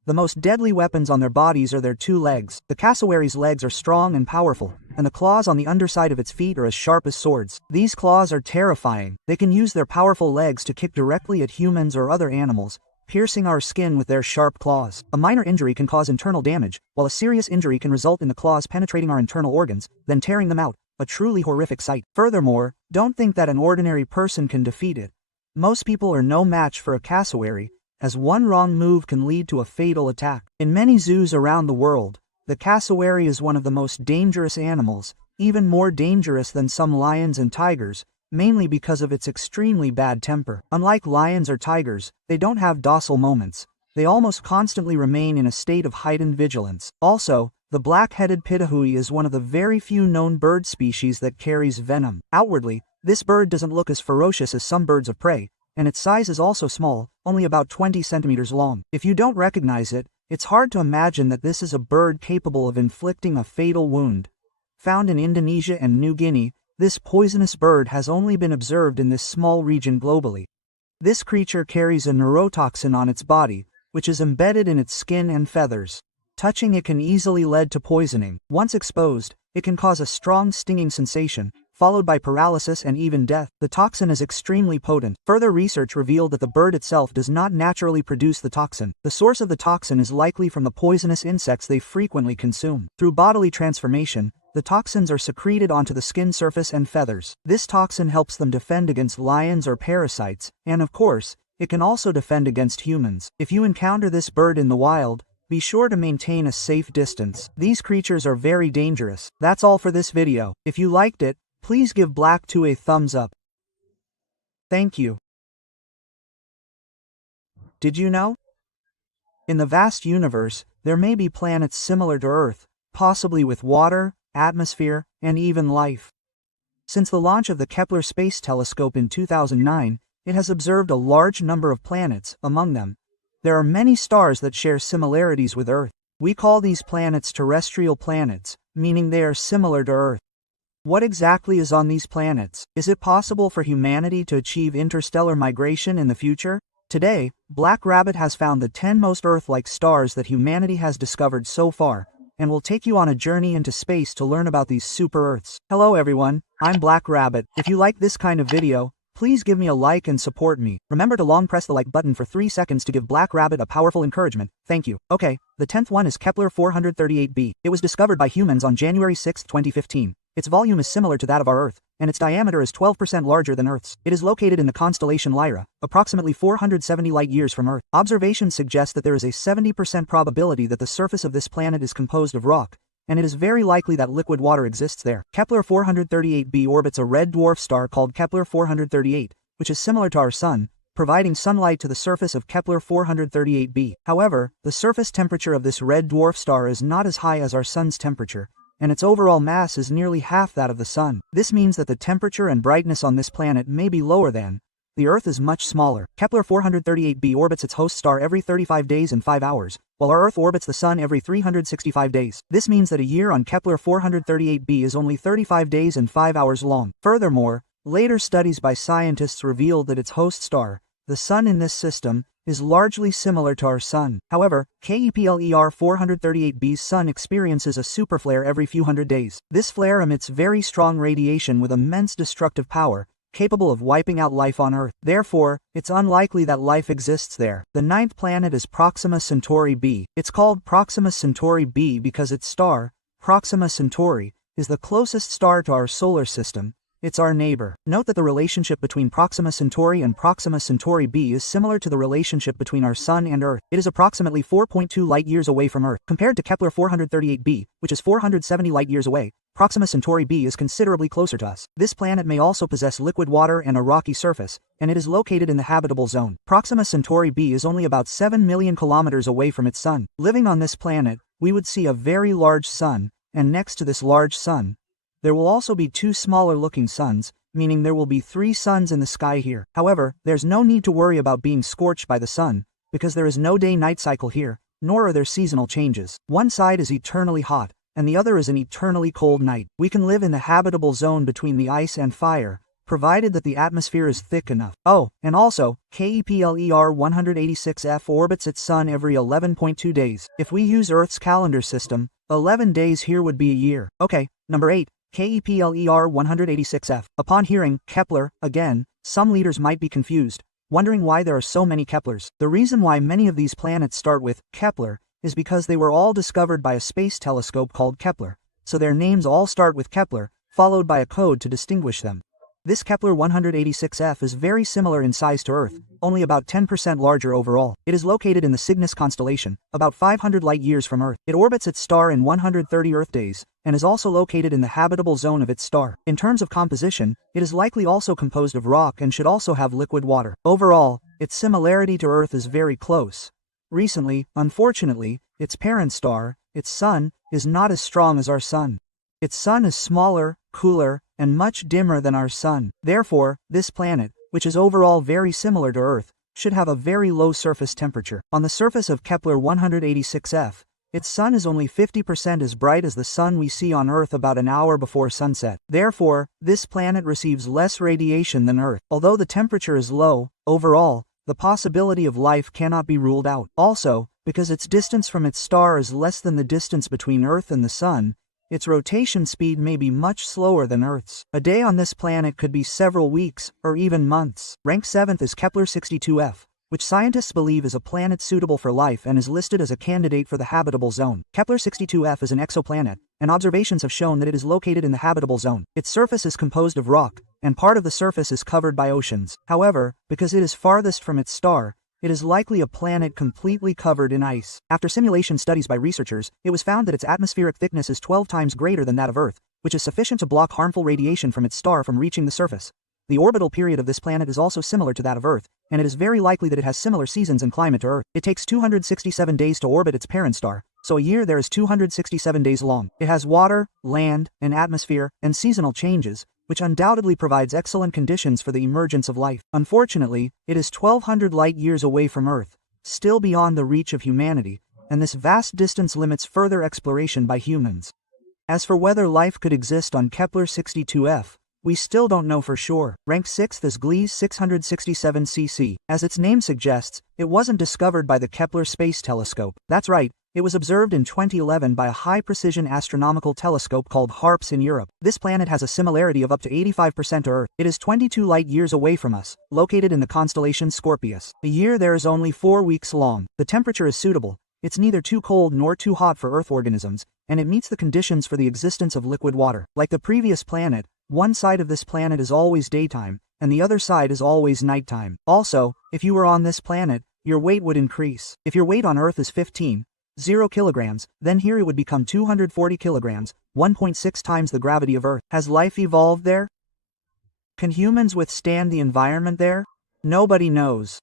The most deadly weapons on their bodies are their 2 legs. The cassowary's legs are strong and powerful, and the claws on the underside of its feet are as sharp as swords. These claws are terrifying. They can use their powerful legs to kick directly at humans or other animals, piercing our skin with their sharp claws. A minor injury can cause internal damage, while a serious injury can result in the claws penetrating our internal organs, then tearing them out. A truly horrific sight. Furthermore, don't think that an ordinary person can defeat it. Most people are no match for a cassowary, as one wrong move can lead to a fatal attack. In many zoos around the world, the cassowary is one of the most dangerous animals, even more dangerous than some lions and tigers, mainly because of its extremely bad temper. Unlike lions or tigers, they don't have docile moments. They almost constantly remain in a state of heightened vigilance. Also, the black-headed pitahui is one of the very few known bird species that carries venom. Outwardly, this bird doesn't look as ferocious as some birds of prey, and its size is also small, only about 20 centimeters long. If you don't recognize it, it's hard to imagine that this is a bird capable of inflicting a fatal wound. Found in Indonesia and New Guinea, this poisonous bird has only been observed in this small region globally. This creature carries a neurotoxin on its body, which is embedded in its skin and feathers. Touching it can easily lead to poisoning. Once exposed, it can cause a strong stinging sensation, followed by paralysis and even death. The toxin is extremely potent. Further research revealed that the bird itself does not naturally produce the toxin. The source of the toxin is likely from the poisonous insects they frequently consume. Through bodily transformation, the toxins are secreted onto the skin surface and feathers. This toxin helps them defend against lions or parasites, and of course, it can also defend against humans. If you encounter this bird in the wild, be sure to maintain a safe distance. These creatures are very dangerous. That's all for this video. If you liked it, please give Black 2 a thumbs up. Thank you. Did you know? In the vast universe, there may be planets similar to Earth, possibly with water, atmosphere, and even life. Since the launch of the Kepler Space Telescope in 2009, it has observed a large number of planets. Among them, there are many stars that share similarities with Earth. We call these planets terrestrial planets, meaning they are similar to Earth. What exactly is on these planets? Is it possible for humanity to achieve interstellar migration in the future? Today, Black Rabbit has found the 10 most Earth-like stars that humanity has discovered so far, and will take you on a journey into space to learn about these super-Earths. Hello everyone, I'm Black Rabbit. If you like this kind of video, please give me a like and support me. Remember to long press the like button for 3 seconds to give Black Rabbit a powerful encouragement. Thank you. Okay, the 10th one is Kepler 438b. It was discovered by humans on January 6, 2015. Its volume is similar to that of our Earth, and its diameter is 12% larger than Earth's. It is located in the constellation Lyra, approximately 470 light-years from Earth. Observations suggest that there is a 70% probability that the surface of this planet is composed of rock, and it is very likely that liquid water exists there. Kepler 438b orbits a red dwarf star called Kepler 438, which is similar to our Sun, providing sunlight to the surface of Kepler 438b. However, the surface temperature of this red dwarf star is not as high as our Sun's temperature, and its overall mass is nearly half that of the Sun. This means that the temperature and brightness on this planet may be lower than the Earth is much smaller. Kepler 438b orbits its host star every 35 days and 5 hours, while our Earth orbits the Sun every 365 days. This means that a year on Kepler 438b is only 35 days and 5 hours long. Furthermore, later studies by scientists revealed that its host star, the Sun in this system, is largely similar to our Sun. However, Kepler 438b's Sun experiences a superflare every few hundred days. This flare emits very strong radiation with immense destructive power, capable of wiping out life on Earth. Therefore, it's unlikely that life exists there. The 9th planet is Proxima Centauri b. It's called Proxima Centauri b because its star, Proxima Centauri, is the closest star to our solar system. It's our neighbor. Note that the relationship between Proxima Centauri and Proxima Centauri b is similar to the relationship between our Sun and Earth. It is approximately 4.2 light-years away from Earth. Compared to Kepler 438b, which is 470 light-years away, Proxima Centauri b is considerably closer to us. This planet may also possess liquid water and a rocky surface, and it is located in the habitable zone. Proxima Centauri b is only about 7 million kilometers away from its Sun. Living on this planet, we would see a very large Sun, and next to this large Sun, there will also be 2 smaller-looking suns, meaning there will be 3 suns in the sky here. However, there's no need to worry about being scorched by the sun, because there is no day-night cycle here, nor are there seasonal changes. One side is eternally hot, and the other is an eternally cold night. We can live in the habitable zone between the ice and fire, provided that the atmosphere is thick enough. Oh, and also, Kepler 186f orbits its Sun every 11.2 days. If we use Earth's calendar system, 11 days here would be a year. Okay, number 8. Kepler 186f. Upon hearing Kepler, again, some leaders might be confused, wondering why there are so many Keplers. The reason why many of these planets start with Kepler is because they were all discovered by a space telescope called Kepler, so their names all start with Kepler, followed by a code to distinguish them. This Kepler 186f is very similar in size to Earth, only about 10% larger overall. It is located in the Cygnus constellation, about 500 light-years from Earth. It orbits its star in 130 Earth days, and is also located in the habitable zone of its star. In terms of composition, it is likely also composed of rock and should also have liquid water. Overall, its similarity to Earth is very close. Recently, unfortunately, its parent star, its Sun, is not as strong as our Sun. Its Sun is smaller, cooler, and much dimmer than our Sun. Therefore, this planet, which is overall very similar to Earth, should have a very low surface temperature. On the surface of Kepler 186f, its Sun is only 50% as bright as the Sun we see on Earth about an hour before sunset. Therefore, this planet receives less radiation than Earth. Although the temperature is low, overall, the possibility of life cannot be ruled out. Also, because its distance from its star is less than the distance between Earth and the Sun, its rotation speed may be much slower than Earth's. A day on this planet could be several weeks, or even months. Ranked 7th is Kepler 62f, which scientists believe is a planet suitable for life and is listed as a candidate for the habitable zone. Kepler 62f is an exoplanet, and observations have shown that it is located in the habitable zone. Its surface is composed of rock, and part of the surface is covered by oceans. However, because it is farthest from its star, it is likely a planet completely covered in ice. After simulation studies by researchers, it was found that its atmospheric thickness is 12 times greater than that of Earth, which is sufficient to block harmful radiation from its star from reaching the surface. The orbital period of this planet is also similar to that of Earth, and it is very likely that it has similar seasons and climate to Earth. It takes 267 days to orbit its parent star, so a year there is 267 days long. It has water, land, an atmosphere, and seasonal changes, which undoubtedly provides excellent conditions for the emergence of life. Unfortunately, it is 1,200 light-years away from Earth, still beyond the reach of humanity, and this vast distance limits further exploration by humans. As for whether life could exist on Kepler-62f, we still don't know for sure. Ranked 6th is Gliese 667cc. As its name suggests, it wasn't discovered by the Kepler Space Telescope. That's right, it was observed in 2011 by a high-precision astronomical telescope called Harpy in Europe. This planet has a similarity of up to 85% to Earth. It is 22 light-years away from us, located in the constellation Scorpius. A year there is only 4 weeks long. The temperature is suitable. It's neither too cold nor too hot for Earth organisms, and it meets the conditions for the existence of liquid water. Like the previous planet, one side of this planet is always daytime, and the other side is always nighttime. Also, if you were on this planet, your weight would increase. If your weight on Earth is 15.0 kilograms, then here it would become 240 kilograms, 1.6 times the gravity of Earth. Has life evolved there? Can humans withstand the environment there? Nobody knows.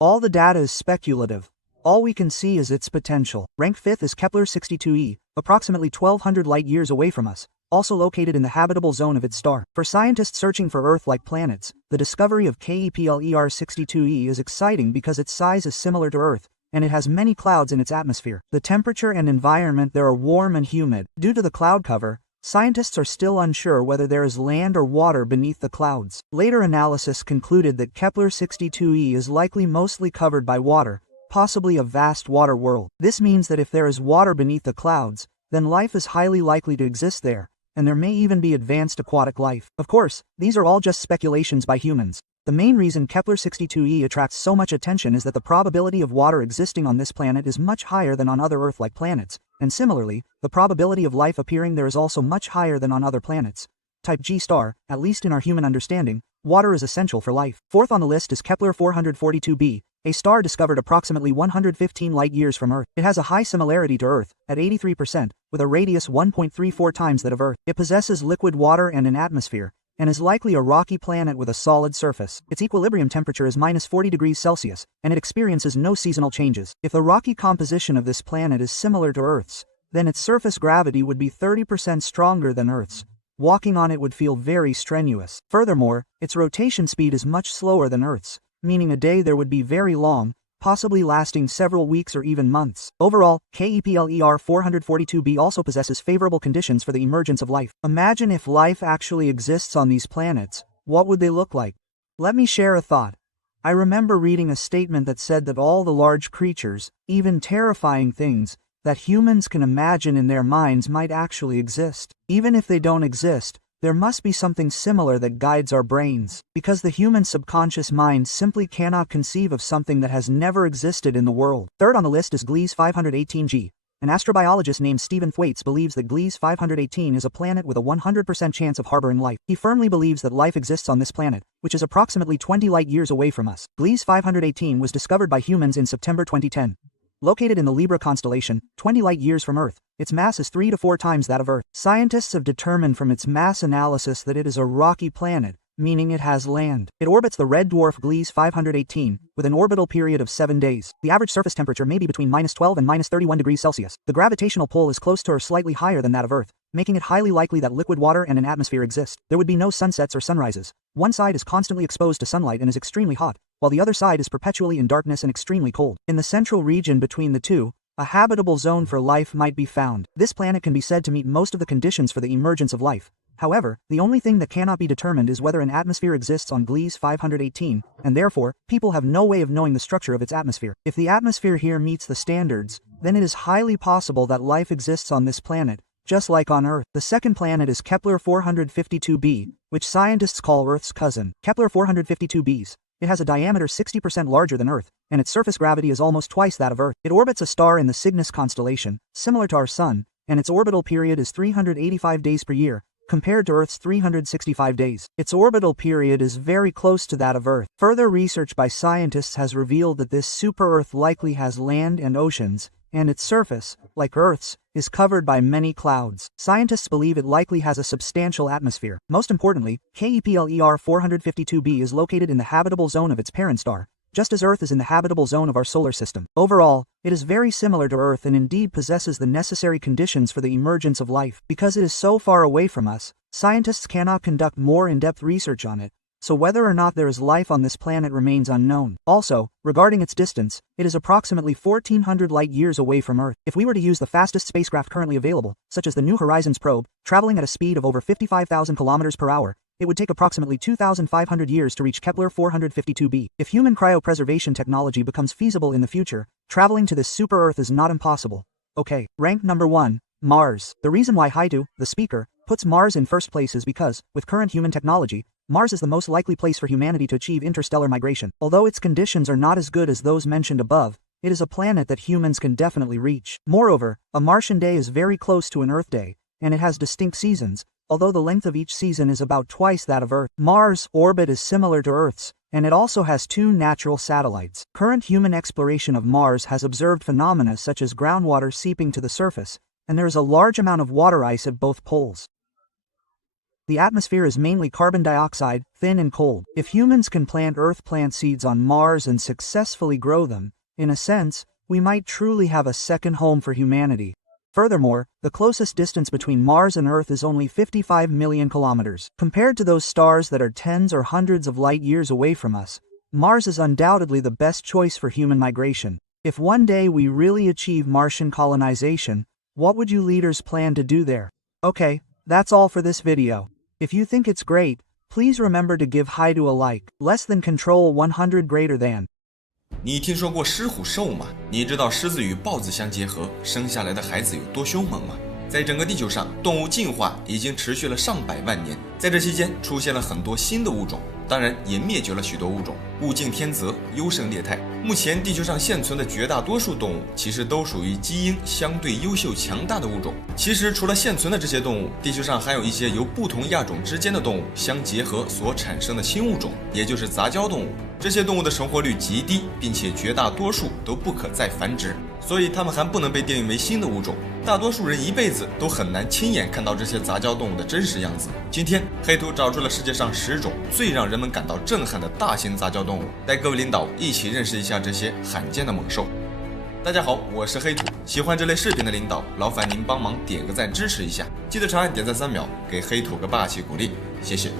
All the data is speculative. All we can see is its potential. Ranked 5th is Kepler-62e, approximately 1,200 light-years away from us, also located in the habitable zone of its star. For scientists searching for Earth-like planets, the discovery of Kepler-62e is exciting because its size is similar to Earth, and it has many clouds in its atmosphere. The temperature and environment there are warm and humid. Due to the cloud cover, scientists are still unsure whether there is land or water beneath the clouds. Later analysis concluded that Kepler-62e is likely mostly covered by water, possibly a vast water world. This means that if there is water beneath the clouds, then life is highly likely to exist there, and there may even be advanced aquatic life. Of course, these are all just speculations by humans. The main reason Kepler-62e attracts so much attention is that the probability of water existing on this planet is much higher than on other Earth-like planets, and similarly, the probability of life appearing there is also much higher than on other planets. Type G star, at least in our human understanding, water is essential for life. Fourth on the list is Kepler-442b, a star discovered approximately 115 light-years from Earth. It has a high similarity to Earth, at 83%, with a radius 1.34 times that of Earth. It possesses liquid water and an atmosphere, and is likely a rocky planet with a solid surface. Its equilibrium temperature is -40 degrees Celsius, and it experiences no seasonal changes. If the rocky composition of this planet is similar to Earth's, then its surface gravity would be 30% stronger than Earth's. Walking on it would feel very strenuous. Furthermore, its rotation speed is much slower than Earth's, meaning a day there would be very long, possibly lasting several weeks or even months. Overall, Kepler-442b also possesses favorable conditions for the emergence of life. Imagine if life actually exists on these planets, what would they look like? Let me share a thought. I remember reading a statement that said that all the large creatures, even terrifying things, that humans can imagine in their minds might actually exist. Even if they don't exist, there must be something similar that guides our brains, because the human subconscious mind simply cannot conceive of something that has never existed in the world. Third on the list is Gliese 518g. An astrobiologist named Stephen Thwaites believes that Gliese 518 is a planet with a 100% chance of harboring life. He firmly believes that life exists on this planet, which is approximately 20 light-years away from us. Gliese 518 was discovered by humans in September 2010. Located in the Libra constellation, 20 light-years from Earth, its mass is 3 to 4 times that of Earth. Scientists have determined from its mass analysis that it is a rocky planet, meaning it has land. It orbits the red dwarf Gliese 518, with an orbital period of 7 days. The average surface temperature may be between -12 and -31 degrees Celsius. The gravitational pull is close to or slightly higher than that of Earth, making it highly likely that liquid water and an atmosphere exist. There would be no sunsets or sunrises. One side is constantly exposed to sunlight and is extremely hot, while the other side is perpetually in darkness and extremely cold. In the central region between the two, a habitable zone for life might be found. This planet can be said to meet most of the conditions for the emergence of life. However, the only thing that cannot be determined is whether an atmosphere exists on Gliese 518, and therefore, people have no way of knowing the structure of its atmosphere. If the atmosphere here meets the standards, then it is highly possible that life exists on this planet, just like on Earth. The second planet is Kepler-452b, which scientists call Earth's cousin. Kepler-452b's. It has a diameter 60% larger than Earth, and its surface gravity is almost twice that of Earth. It orbits a star in the Cygnus constellation, similar to our Sun, and its orbital period is 385 days per year, compared to Earth's 365 days. Its orbital period is very close to that of Earth. Further research by scientists has revealed that this super-Earth likely has land and oceans, and its surface, like Earth's, is covered by many clouds. Scientists believe it likely has a substantial atmosphere. Most importantly, KEPLER 452b is located in the habitable zone of its parent star, just as Earth is in the habitable zone of our solar system. Overall, it is very similar to Earth and indeed possesses the necessary conditions for the emergence of life. Because it is so far away from us, scientists cannot conduct more in-depth research on it, so whether or not there is life on this planet remains unknown. Also, regarding its distance, it is approximately 1,400 light-years away from Earth. If we were to use the fastest spacecraft currently available, such as the New Horizons probe, traveling at a speed of over 55,000 kilometers per hour, it would take approximately 2,500 years to reach Kepler 452b. If human cryopreservation technology becomes feasible in the future, traveling to this super-Earth is not impossible. Okay, rank number 1, Mars. The reason why Haidu, the speaker, puts Mars in first place is because, with current human technology, Mars is the most likely place for humanity to achieve interstellar migration. Although its conditions are not as good as those mentioned above, it is a planet that humans can definitely reach. Moreover, a Martian day is very close to an Earth day, and it has distinct seasons, although the length of each season is about twice that of Earth. Mars' orbit is similar to Earth's, and it also has 2 natural satellites. Current human exploration of Mars has observed phenomena such as groundwater seeping to the surface, and there is a large amount of water ice at both poles. The atmosphere is mainly carbon dioxide, thin and cold. If humans can plant Earth plant seeds on Mars and successfully grow them, in a sense, we might truly have a second home for humanity. Furthermore, the closest distance between Mars and Earth is only 55 million kilometers. Compared to those stars that are tens or hundreds of light years away from us, Mars is undoubtedly the best choice for human migration. If one day we really achieve Martian colonization, what would you leaders plan to do there? Okay, that's all for this video. If you think it's great, please remember to give Haidu a like. Less than control 100 greater than. 你听说过狮虎兽吗？你知道狮子与豹子相结合，生下来的孩子有多凶猛吗？在整个地球上，动物进化已经持续了上百万年，在这期间出现了很多新的物种，当然也灭绝了许多物种。物竞天择，优胜劣汰。目前地球上现存的绝大多数动物，其实都属于基因相对优秀强大的物种。其实除了现存的这些动物，地球上还有一些由不同亚种之间的动物相结合所产生的新物种，也就是杂交动物。这些动物的成活率极低，并且绝大多数都不可再繁殖，所以它们还不能被定义为新的物种。大多数人一辈子都很难亲眼看到这些杂交动物的真实样子。今天黑土找出了世界上10种最让人们感到震撼的大型杂交动物，带各位领导一起认识一下这些罕见的猛兽。大家好，我是黑土，喜欢这类视频的领导，劳烦您帮忙点个赞支持一下，记得长按点赞3秒，给黑土个霸气鼓励，谢谢。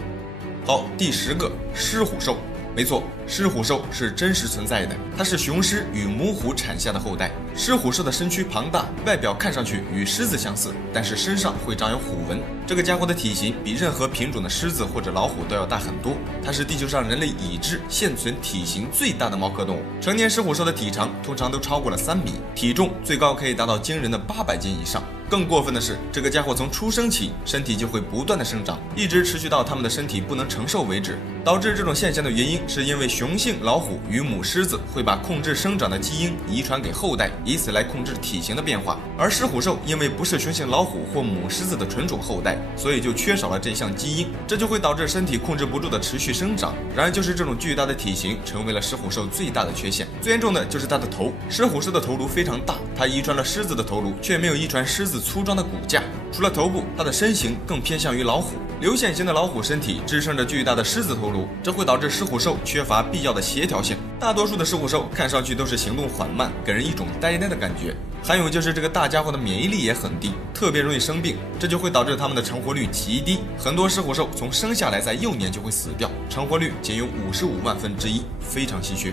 好，第10个狮虎兽。没错，狮虎兽是真实存在的，它是雄狮与母虎产下的后代。狮虎兽的身躯庞大，外表看上去与狮子相似，但是身上会长有虎纹。这个家伙的体型比任何品种的狮子或者老虎都要大很多，它是地球上人类已知现存体型最大的猫科动物。成年狮虎兽的体长通常都超过了3米，体重最高可以达到惊人的800斤以上。更过分的是，这个家伙从出生起身体就会不断的生长，一直持续到它们的身体不能承受为止。导致这种现象的原因是因为雄性老虎与母狮子会把控制生长的基因遗传给后代，以此来控制体型的变化。而狮虎兽因为不是雄性老虎或母狮子的纯种后代，所以就缺少了这项基因，这就会导致身体控制不住的持续生长。然而就是这种巨大的体型成为了狮虎兽最大的缺陷。最严重的就是它的头，狮虎兽的头颅非常大，它遗传了狮子的头颅，却没有遗传狮子粗壮的骨架。除了头部，它的身形更偏向于老虎，流线型的老虎身体支撑着巨大的狮子头颅，这会导致狮虎兽缺乏必要的协调性。大多数的狮虎兽看上去都是行动缓慢，给人一种呆呆的感觉。还有就是这个大家伙的免疫力也很低，特别容易生病，这就会导致它们的成活率极低。很多狮虎兽从生下来在幼年就会死掉，成活率仅有55万分之一，非常稀缺。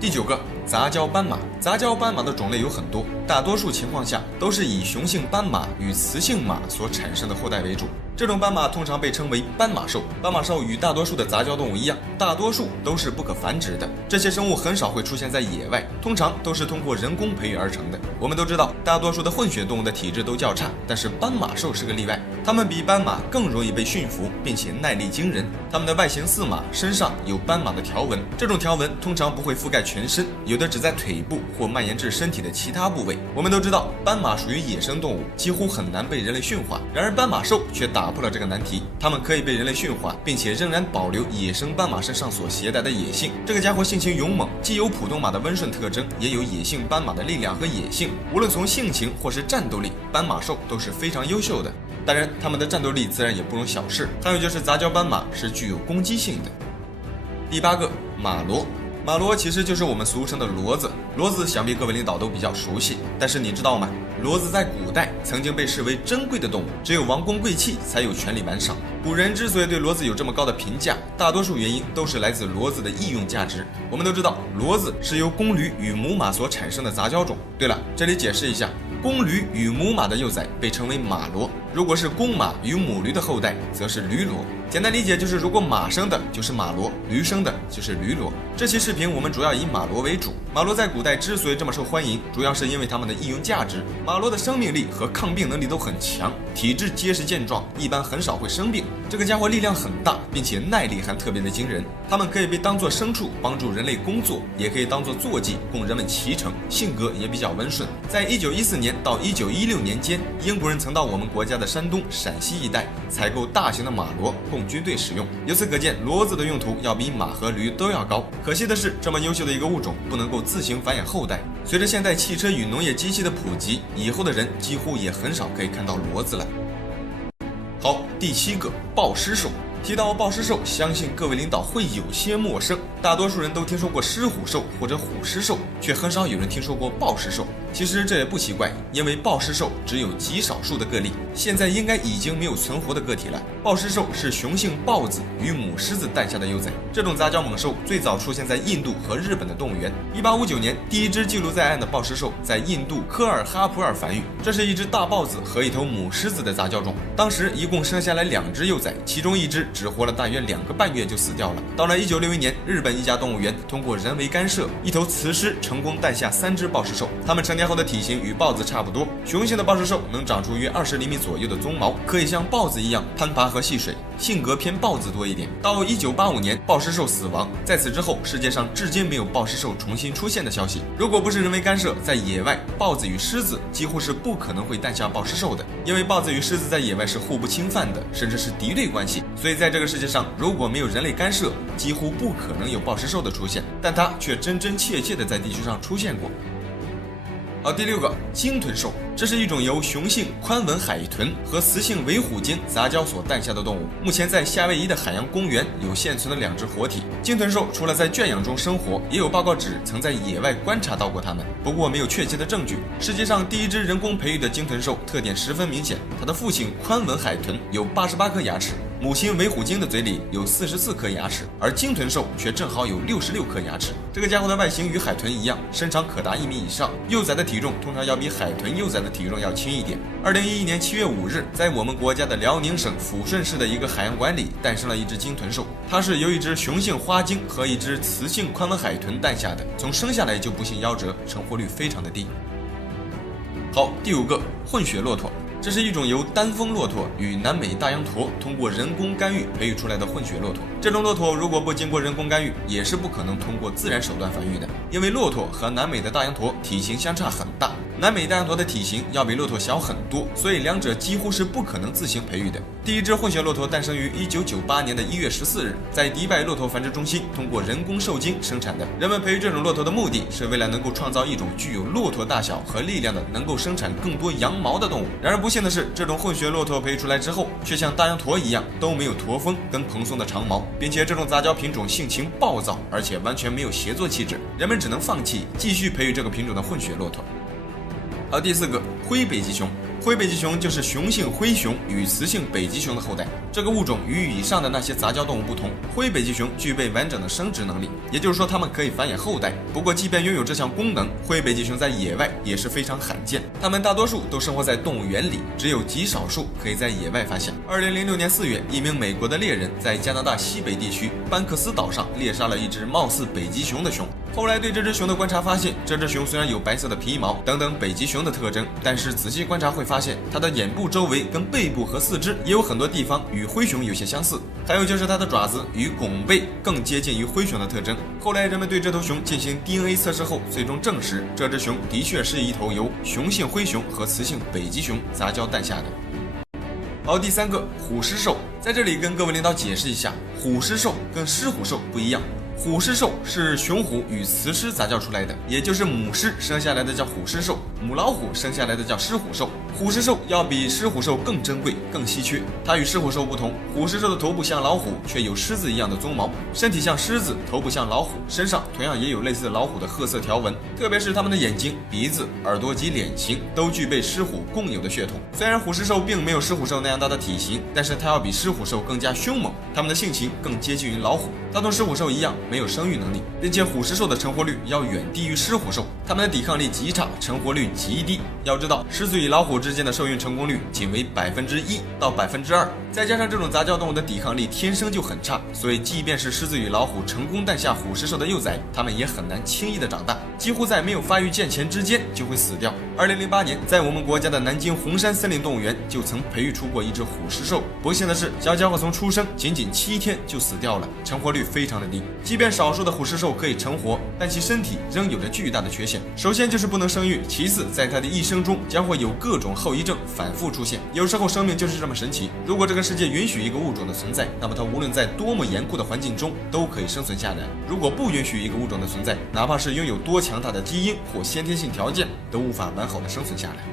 第9个杂交斑马。杂交斑马的种类有很多，大多数情况下都是以雄性斑马与雌性马所产生的后代为主。这种斑马通常被称为斑马兽。斑马兽与大多数的杂交动物一样，大多数都是不可繁殖的。这些生物很少会出现在野外，通常都是通过人工培育而成的。我们都知道，大多数的混血动物的体质都较差，但是斑马兽是个例外，它们比斑马更容易被驯服，并且耐力惊人。它们的外形似马，身上有斑马的条纹，这种条纹通常不会覆盖全身，有的只在腿部或蔓延至身体的其他部位。我们都知道，斑马属于野生动物，几乎很难被人类驯化。然而斑马兽却打破了这个难题，它们可以被人类驯化，并且仍然保留野生斑马身上所携带的野性。这个家伙性情勇猛，既有普通马的温顺特征，也有野性斑马的力量和野性。无论从性情或是战斗力，斑马兽都是非常优秀的。当然，它们的战斗力自然也不容小视。还有就是杂交斑马是具有攻击性的。第8个，马骡。马骡其实就是我们俗称的骡子，骡子想必各位领导都比较熟悉，但是你知道吗？骡子在古代曾经被视为珍贵的动物，只有王公贵戚才有权利玩赏。古人之所以对骡子有这么高的评价，大多数原因都是来自骡子的义用价值。我们都知道，骡子是由公驴与母马所产生的杂交种。对了，这里解释一下，公驴与母马的幼崽被称为马骡，如果是公马与母驴的后代，则是驴骡。简单理解就是，如果马生的就是马骡，驴生的就是驴骡。这期视频我们主要以马骡为主。马骡在古代之所以这么受欢迎，主要是因为它们的义用价值。马骡的生命力和抗病能力都很强，体质结实健壮，一般很少会生病。这个家伙力量很大，并且耐力还特别的惊人。它们可以被当作牲畜帮助人类工作，也可以当作坐骑供人们骑乘，性格也比较温顺。在1914年到1916年间，英国人曾到我们国家的山东、陕西一带采购大型的马骡供军队使用。由此可见，骡子的用途要比马和驴都要高。可惜的是，这么优秀的一个物种不能够自行繁衍后代。随着现代汽车与农业机器的普及，以后的人几乎也很少可以看到骡子了。好，第7个，豹狮兽。提到豹狮兽，相信各位领导会有些陌生，大多数人都听说过狮虎兽或者虎狮兽，却很少有人听说过豹狮兽。其实这也不奇怪，因为豹狮兽只有极少数的个例，现在应该已经没有存活的个体了。豹狮兽是雄性豹子与母狮子诞下的幼崽，这种杂交猛兽最早出现在印度和日本的动物园。1859年，第一只记录在案的豹狮兽在印度科尔哈普尔繁育，这是一只大豹子和一头母狮子的杂交种。当时一共生下来2只幼崽，其中一只只活了大约2个半月就死掉了。到了1961年，日本一家动物园通过人为干涉，一头雌狮成功诞下3只豹狮兽，它们成年后的体型与豹子差不多。雄性的豹狮兽能长出约20厘米左右的鬃毛，可以像豹子一样攀爬和戏水，性格偏豹子多一点。到1985年，豹狮兽死亡，在此之后，世界上至今没有豹狮兽重新出现的消息。如果不是人为干涉，在野外，豹子与狮子几乎是不可能会诞下豹狮兽的，因为豹子与狮子在野外是互不侵犯的，甚至是敌对关系。所以在这个世界上，如果没有人类干涉，几乎不可能有豹狮兽的出现，但它却真真切切的在地球上出现过。好，第6个，鲸豚兽。这是一种由雄性宽吻海豚和雌性尾虎鲸杂交所诞下的动物。目前在夏威夷的海洋公园有现存的2只活体。鲸豚兽除了在圈养中生活，也有报告指曾在野外观察到过它们，不过没有确切的证据。世界上第一只人工培育的鲸豚兽特点十分明显，它的父亲宽吻海豚有88颗牙齿，母亲尾虎鲸的嘴里有44颗牙齿，而鲸豚兽却正好有66颗牙齿。这个家伙的外形与海豚一样，身长可达1米以上，幼崽的体重通常要比海豚幼崽的体重要轻一点。2011年7月5日，在我们国家的辽宁省抚顺市的一个海洋馆里诞生了一只鲸豚兽，它是由一只雄性花鲸和一只雌性宽吻海豚诞下的，从生下来就不幸夭折，成活率非常的低。好，第5个，混血骆驼。这是一种由丹峰骆驼与南美大羊驼通过人工干预培育出来的混血骆驼。这种骆驼如果不经过人工干预，也是不可能通过自然手段繁育的，因为骆驼和南美的大羊驼体型相差很大，南美大羊驼的体型要比骆驼小很多，所以两者几乎是不可能自行培育的。第一只混血骆驼诞生于1998年的1月14日，在迪拜骆驼繁殖中心通过人工受精生产的。人们培育这种骆驼的目的是为了能够创造一种具有骆驼大小和力量的能够生产更多羊毛的动物。然而不幸的是，这种混血骆驼培育出来之后，却像大羊驼一样都没有驼峰跟蓬松的长毛，并且这种杂交品种性情暴躁，而且完全没有协作气质，人们只能放弃继续培育这个品种的混血骆驼。好，第4个，灰北极熊。灰北极熊就是雄性灰熊与雌性北极熊的后代。这个物种与以上的那些杂交动物不同，灰北极熊具备完整的生殖能力，也就是说它们可以繁衍后代。不过即便拥有这项功能，灰北极熊在野外也是非常罕见，它们大多数都生活在动物园里，只有极少数可以在野外发现。2006年4月，一名美国的猎人在加拿大西北地区班克斯岛上猎杀了一只貌似北极熊的熊，后来对这只熊的观察发现，这只熊虽然有白色的皮毛等等北极熊的特征，但是仔细观察会发现，它的眼部周围跟背部和四肢也有很多地方与灰熊有些相似，还有就是它的爪子与拱背更接近于灰熊的特征。后来人们对这头熊进行 DNA 测试后，最终证实这只熊的确是一头由雄性灰熊和雌性北极熊杂交诞下的。好，第3个虎狮兽，在这里跟各位领导解释一下，虎狮兽跟狮虎兽不一样。虎狮兽是雄虎与雌狮杂交出来的，也就是母狮生下来的叫虎狮兽，母老虎生下来的叫狮虎兽。虎狮兽要比狮虎兽更珍贵、更稀缺。它与狮虎兽不同，虎狮兽的头部像老虎，却有狮子一样的鬃毛；身体像狮子，头部像老虎，身上同样也有类似老虎的褐色条纹。特别是它们的眼睛、鼻子、耳朵及脸型都具备狮虎共有的血统。虽然虎狮兽并没有狮虎兽那样大的体型，但是它要比狮虎兽更加凶猛，它们的性情更接近于老虎。它同狮虎兽一样没有生育能力，并且虎狮兽的成活率要远低于狮虎兽，它们的抵抗力极差，成活率极低。要知道，狮子与老虎之间的受孕成功率仅为1%到2%，再加上这种杂交动物的抵抗力天生就很差，所以即便是狮子与老虎成功诞下虎狮兽的幼崽，它们也很难轻易的长大，几乎在没有发育健全之间就会死掉。2008年，在我们国家的南京红山森林动物园就曾培育出过一只虎狮兽，不幸的是，小家伙从出生仅7天就死掉了，成活率非常的低。即便少数的虎狮兽可以成活，但其身体仍有着巨大的缺陷。首先就是不能生育，其次在它的一生中将会有各种后遗症反复出现。有时候生命就是这么神奇，如果这个世界允许一个物种的存在，那么它无论在多么严酷的环境中都可以生存下来；如果不允许一个物种的存在，哪怕是拥有多强大的基因或先天性条件，都无法完好的生存下来。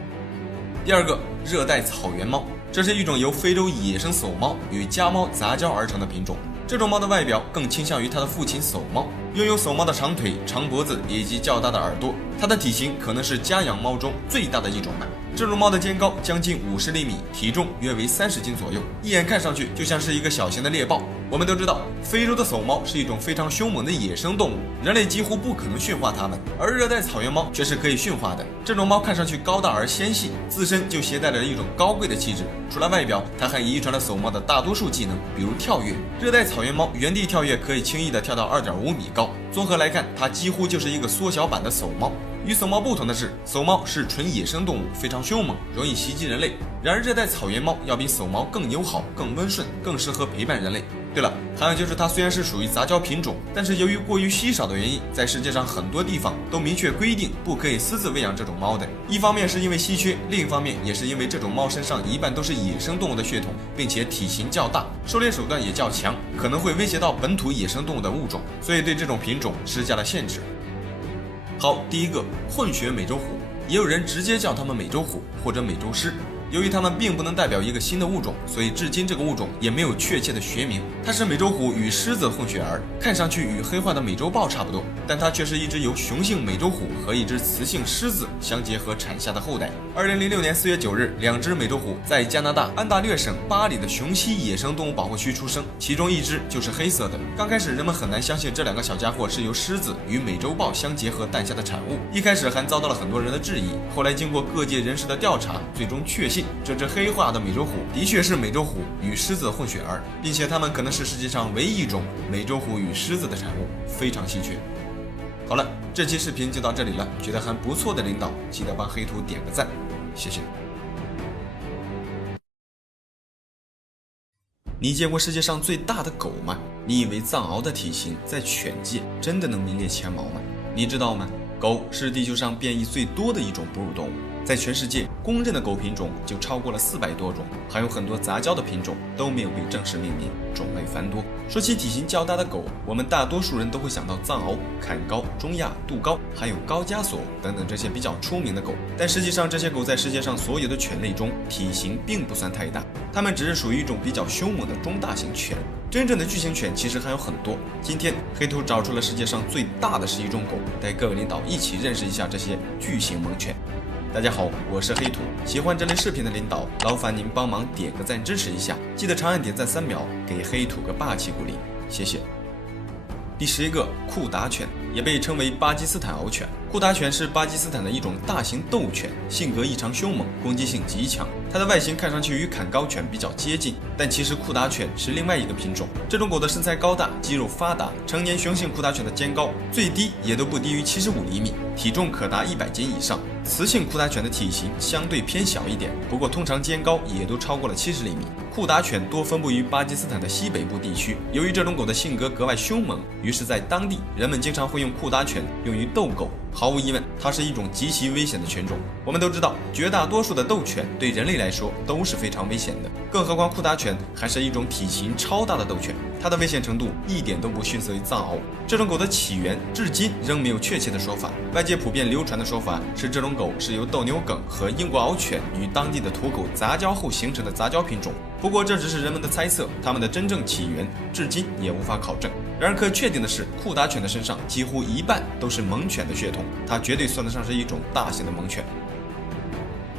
第2个，热带草原猫，这是一种由非洲野生叟猫与家猫杂交而成的品种。这种猫的外表更倾向于它的父亲叟猫，拥有叟猫的长腿、长脖子以及较大的耳朵。它的体型可能是家养猫中最大的一种了。这种猫的肩高将近50厘米，体重约为30斤左右，一眼看上去就像是一个小型的猎豹。我们都知道，非洲的叟猫是一种非常凶猛的野生动物，人类几乎不可能驯化它们，而热带草原猫却是可以驯化的。这种猫看上去高大而纤细，自身就携带着一种高贵的气质。除了外表，它还遗传了叟猫的大多数技能，比如跳跃。热带草原猫原地跳跃可以轻易地跳到2.5米高。综合来看，它几乎就是一个缩小版的叟猫。与叟猫不同的是，叟猫是纯野生动物，非常凶猛，容易袭击人类。然而热带草原猫要比叟猫更友好、更温顺，更适合陪伴人类。对了，还有就是它虽然是属于杂交品种，但是由于过于稀少的原因，在世界上很多地方都明确规定不可以私自喂养这种猫的。一方面是因为稀缺，另一方面也是因为这种猫身上一半都是野生动物的血统，并且体型较大，狩猎手段也较强，可能会威胁到本土野生动物的物种，所以对这种品种施加了限制。好，第1个，混血美洲虎，也有人直接叫它们美洲虎或者美洲狮。由于它们并不能代表一个新的物种，所以至今这个物种也没有确切的学名。它是美洲虎与狮子混血儿，看上去与黑化的美洲豹差不多，但它却是一只由雄性美洲虎和一只雌性狮子相结合产下的后代。2006年4月9日，2只美洲虎在加拿大安大略省巴里的雄溪野生动物保护区出生，其中一只就是黑色的。刚开始人们很难相信这2个小家伙是由狮子与美洲豹相结合诞下的产物，一开始还遭到了很多人的质疑。后来经过各界人士的调查，最终确信这只黑化的美洲虎的确是美洲虎与狮子的混血儿，并且它们可能是世界上唯一一种美洲虎与狮子的产物，非常稀缺。好了，这期视频就到这里了，觉得还不错的领导记得帮黑土点个赞，谢谢。你见过世界上最大的狗吗？你以为藏獒的体型在犬界真的能名列前茅吗？你知道吗？狗是地球上变异最多的一种哺乳动物，在全世界公认的狗品种就超过了400多种，还有很多杂交的品种都没有被正式命名，种类繁多。说起体型较大的狗，我们大多数人都会想到藏獒、坎高、中亚、杜高，还有高加索等等这些比较出名的狗。但实际上，这些狗在世界上所有的犬类中体型并不算太大，它们只是属于一种比较凶猛的中大型犬。真正的巨型犬其实还有很多。今天黑土找出了世界上最大的11种狗，带各位领导一起认识一下这些巨型猛犬。大家好，我是黑土，喜欢这类视频的领导，劳烦您帮忙点个赞支持一下，记得长按点赞3秒，给黑土个霸气鼓励，谢谢。第11个，库达犬，也被称为巴基斯坦獒犬。库达犬是巴基斯坦的一种大型斗犬，性格异常凶猛，攻击性极强。它的外形看上去与坎高犬比较接近，但其实库达犬是另外一个品种。这种狗的身材高大，肌肉发达，成年雄性库达犬的肩高最低也都不低于75厘米，体重可达100斤以上。雌性库达犬的体型相对偏小一点，不过通常肩高也都超过了70厘米。库达犬多分布于巴基斯坦的西北部地区，由于这种狗的性格格外凶猛，于是在当地人们经常会用库达犬用于斗狗。毫无疑问，它是一种极其危险的犬种。我们都知道，绝大多数的斗犬对人类来说都是非常危险的，更何况库达犬还是一种体型超大的斗犬，它的危险程度一点都不逊色于藏獒。这种狗的起源至今仍没有确切的说法，外界普遍流传的说法是这种狗是由斗牛梗和英国獒犬与当地的土狗杂交后形成的杂交品种。不过这只是人们的猜测，它们的真正起源至今也无法考证。然而可确定的是，库达犬的身上几乎一半都是猛犬的血统，它绝对算得上是一种大型的猛犬。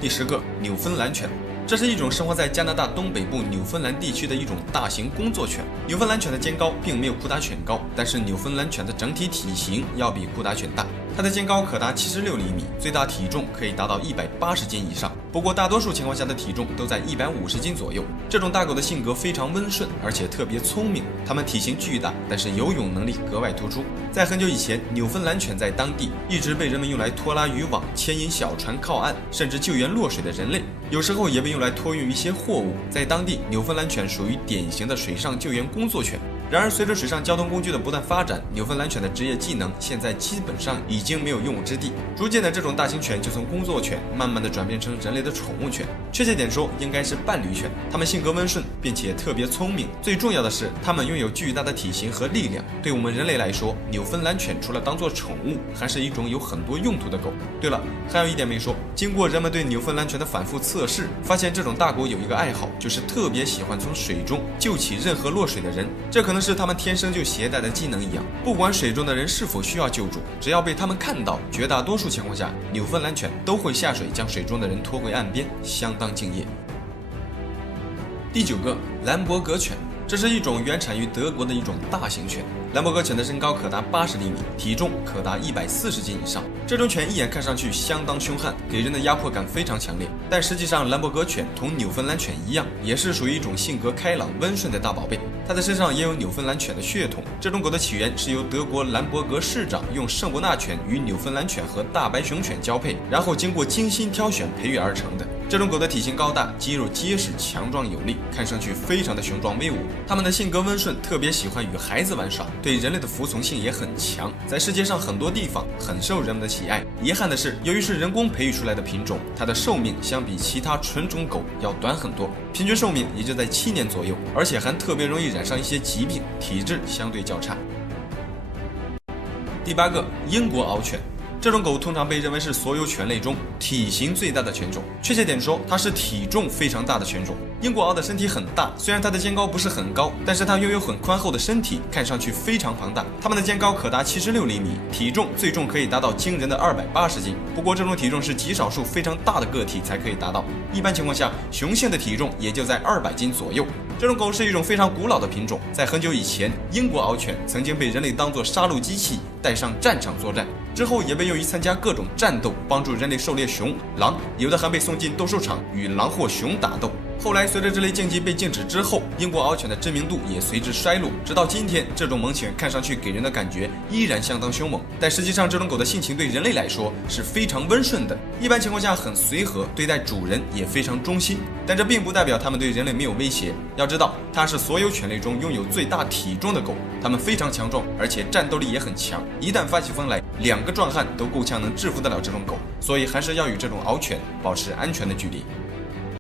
第10个，纽芬兰犬。这是一种生活在加拿大东北部纽芬兰地区的一种大型工作犬。纽芬兰犬的肩高并没有库达犬高，但是纽芬兰犬的整体体型要比库达犬大。它的肩高可达76厘米，最大体重可以达到180斤以上。不过大多数情况下的体重都在150斤左右。这种大狗的性格非常温顺，而且特别聪明。它们体型巨大，但是游泳能力格外突出。在很久以前，纽芬兰犬在当地一直被人们用来拖拉渔网、牵引小船靠岸，甚至救援落水的人类。有时候也被用来托运一些货物。在当地，纽芬兰犬属于典型的水上救援工作犬。然而，随着水上交通工具的不断发展，纽芬兰犬的职业技能现在基本上已经没有用武之地。逐渐的，这种大型犬就从工作犬慢慢的转变成人类的宠物犬，确切点说，应该是伴侣犬。它们性格温顺，并且特别聪明。最重要的是，它们拥有巨大的体型和力量。对我们人类来说，纽芬兰犬除了当做宠物，还是一种有很多用途的狗。对了，还有一点没说，经过人们对纽芬兰犬的反复测试，发现这种大狗有一个爱好，就是特别喜欢从水中救起任何落水的人。这可能是他们天生就携带的技能一样，不管水中的人是否需要救助，只要被他们看到，绝大多数情况下，纽芬兰犬都会下水将水中的人拖回岸边，相当敬业。第9个，兰伯格犬。这是一种原产于德国的一种大型犬。兰伯格犬的身高可达80厘米，体重可达140斤以上。这种犬一眼看上去相当凶悍，给人的压迫感非常强烈。但实际上，兰伯格犬同纽芬兰犬一样，也是属于一种性格开朗、温顺的大宝贝。它的身上也有纽芬兰犬的血统。这种狗的起源是由德国兰伯格市长用圣伯纳犬与纽芬兰犬和大白熊犬交配，然后经过精心挑选培育而成的。这种狗的体型高大，肌肉结实，强壮有力，看上去非常的雄壮威武。它们的性格温顺，特别喜欢与孩子玩耍，对人类的服从性也很强，在世界上很多地方很受人们的喜爱。遗憾的是，由于是人工培育出来的品种，它的寿命相比其他纯种狗要短很多，平均寿命也就在7年左右，而且还特别容易染上一些疾病，体质相对较差。第8个，英国獒犬。这种狗通常被认为是所有犬类中体型最大的犬种，确切点说，它是体重非常大的犬种。英国獒的身体很大，虽然它的肩高不是很高，但是它拥有很宽厚的身体，看上去非常庞大。它们的肩高可达76厘米，体重最重可以达到惊人的280斤。不过这种体重是极少数非常大的个体才可以达到，一般情况下，雄性的体重也就在200斤左右。这种狗是一种非常古老的品种，在很久以前，英国獒犬曾经被人类当作杀戮机器带上战场作战，之后也被用于参加各种战斗，帮助人类狩猎熊、狼，有的还被送进斗兽场与狼或熊打斗。后来随着这类竞技被禁止之后，英国獒犬的知名度也随之衰落，直到今天，这种猛犬看上去给人的感觉依然相当凶猛，但实际上这种狗的性情对人类来说是非常温顺的，一般情况下很随和，对待主人也非常忠心，但这并不代表它们对人类没有威胁。要知道，它是所有犬类中拥有最大体重的狗，它们非常强壮，而且战斗力也很强，一旦发起疯来，2个壮汉都够呛能制服得了这种狗，所以还是要与这种獒犬保持安全的距离。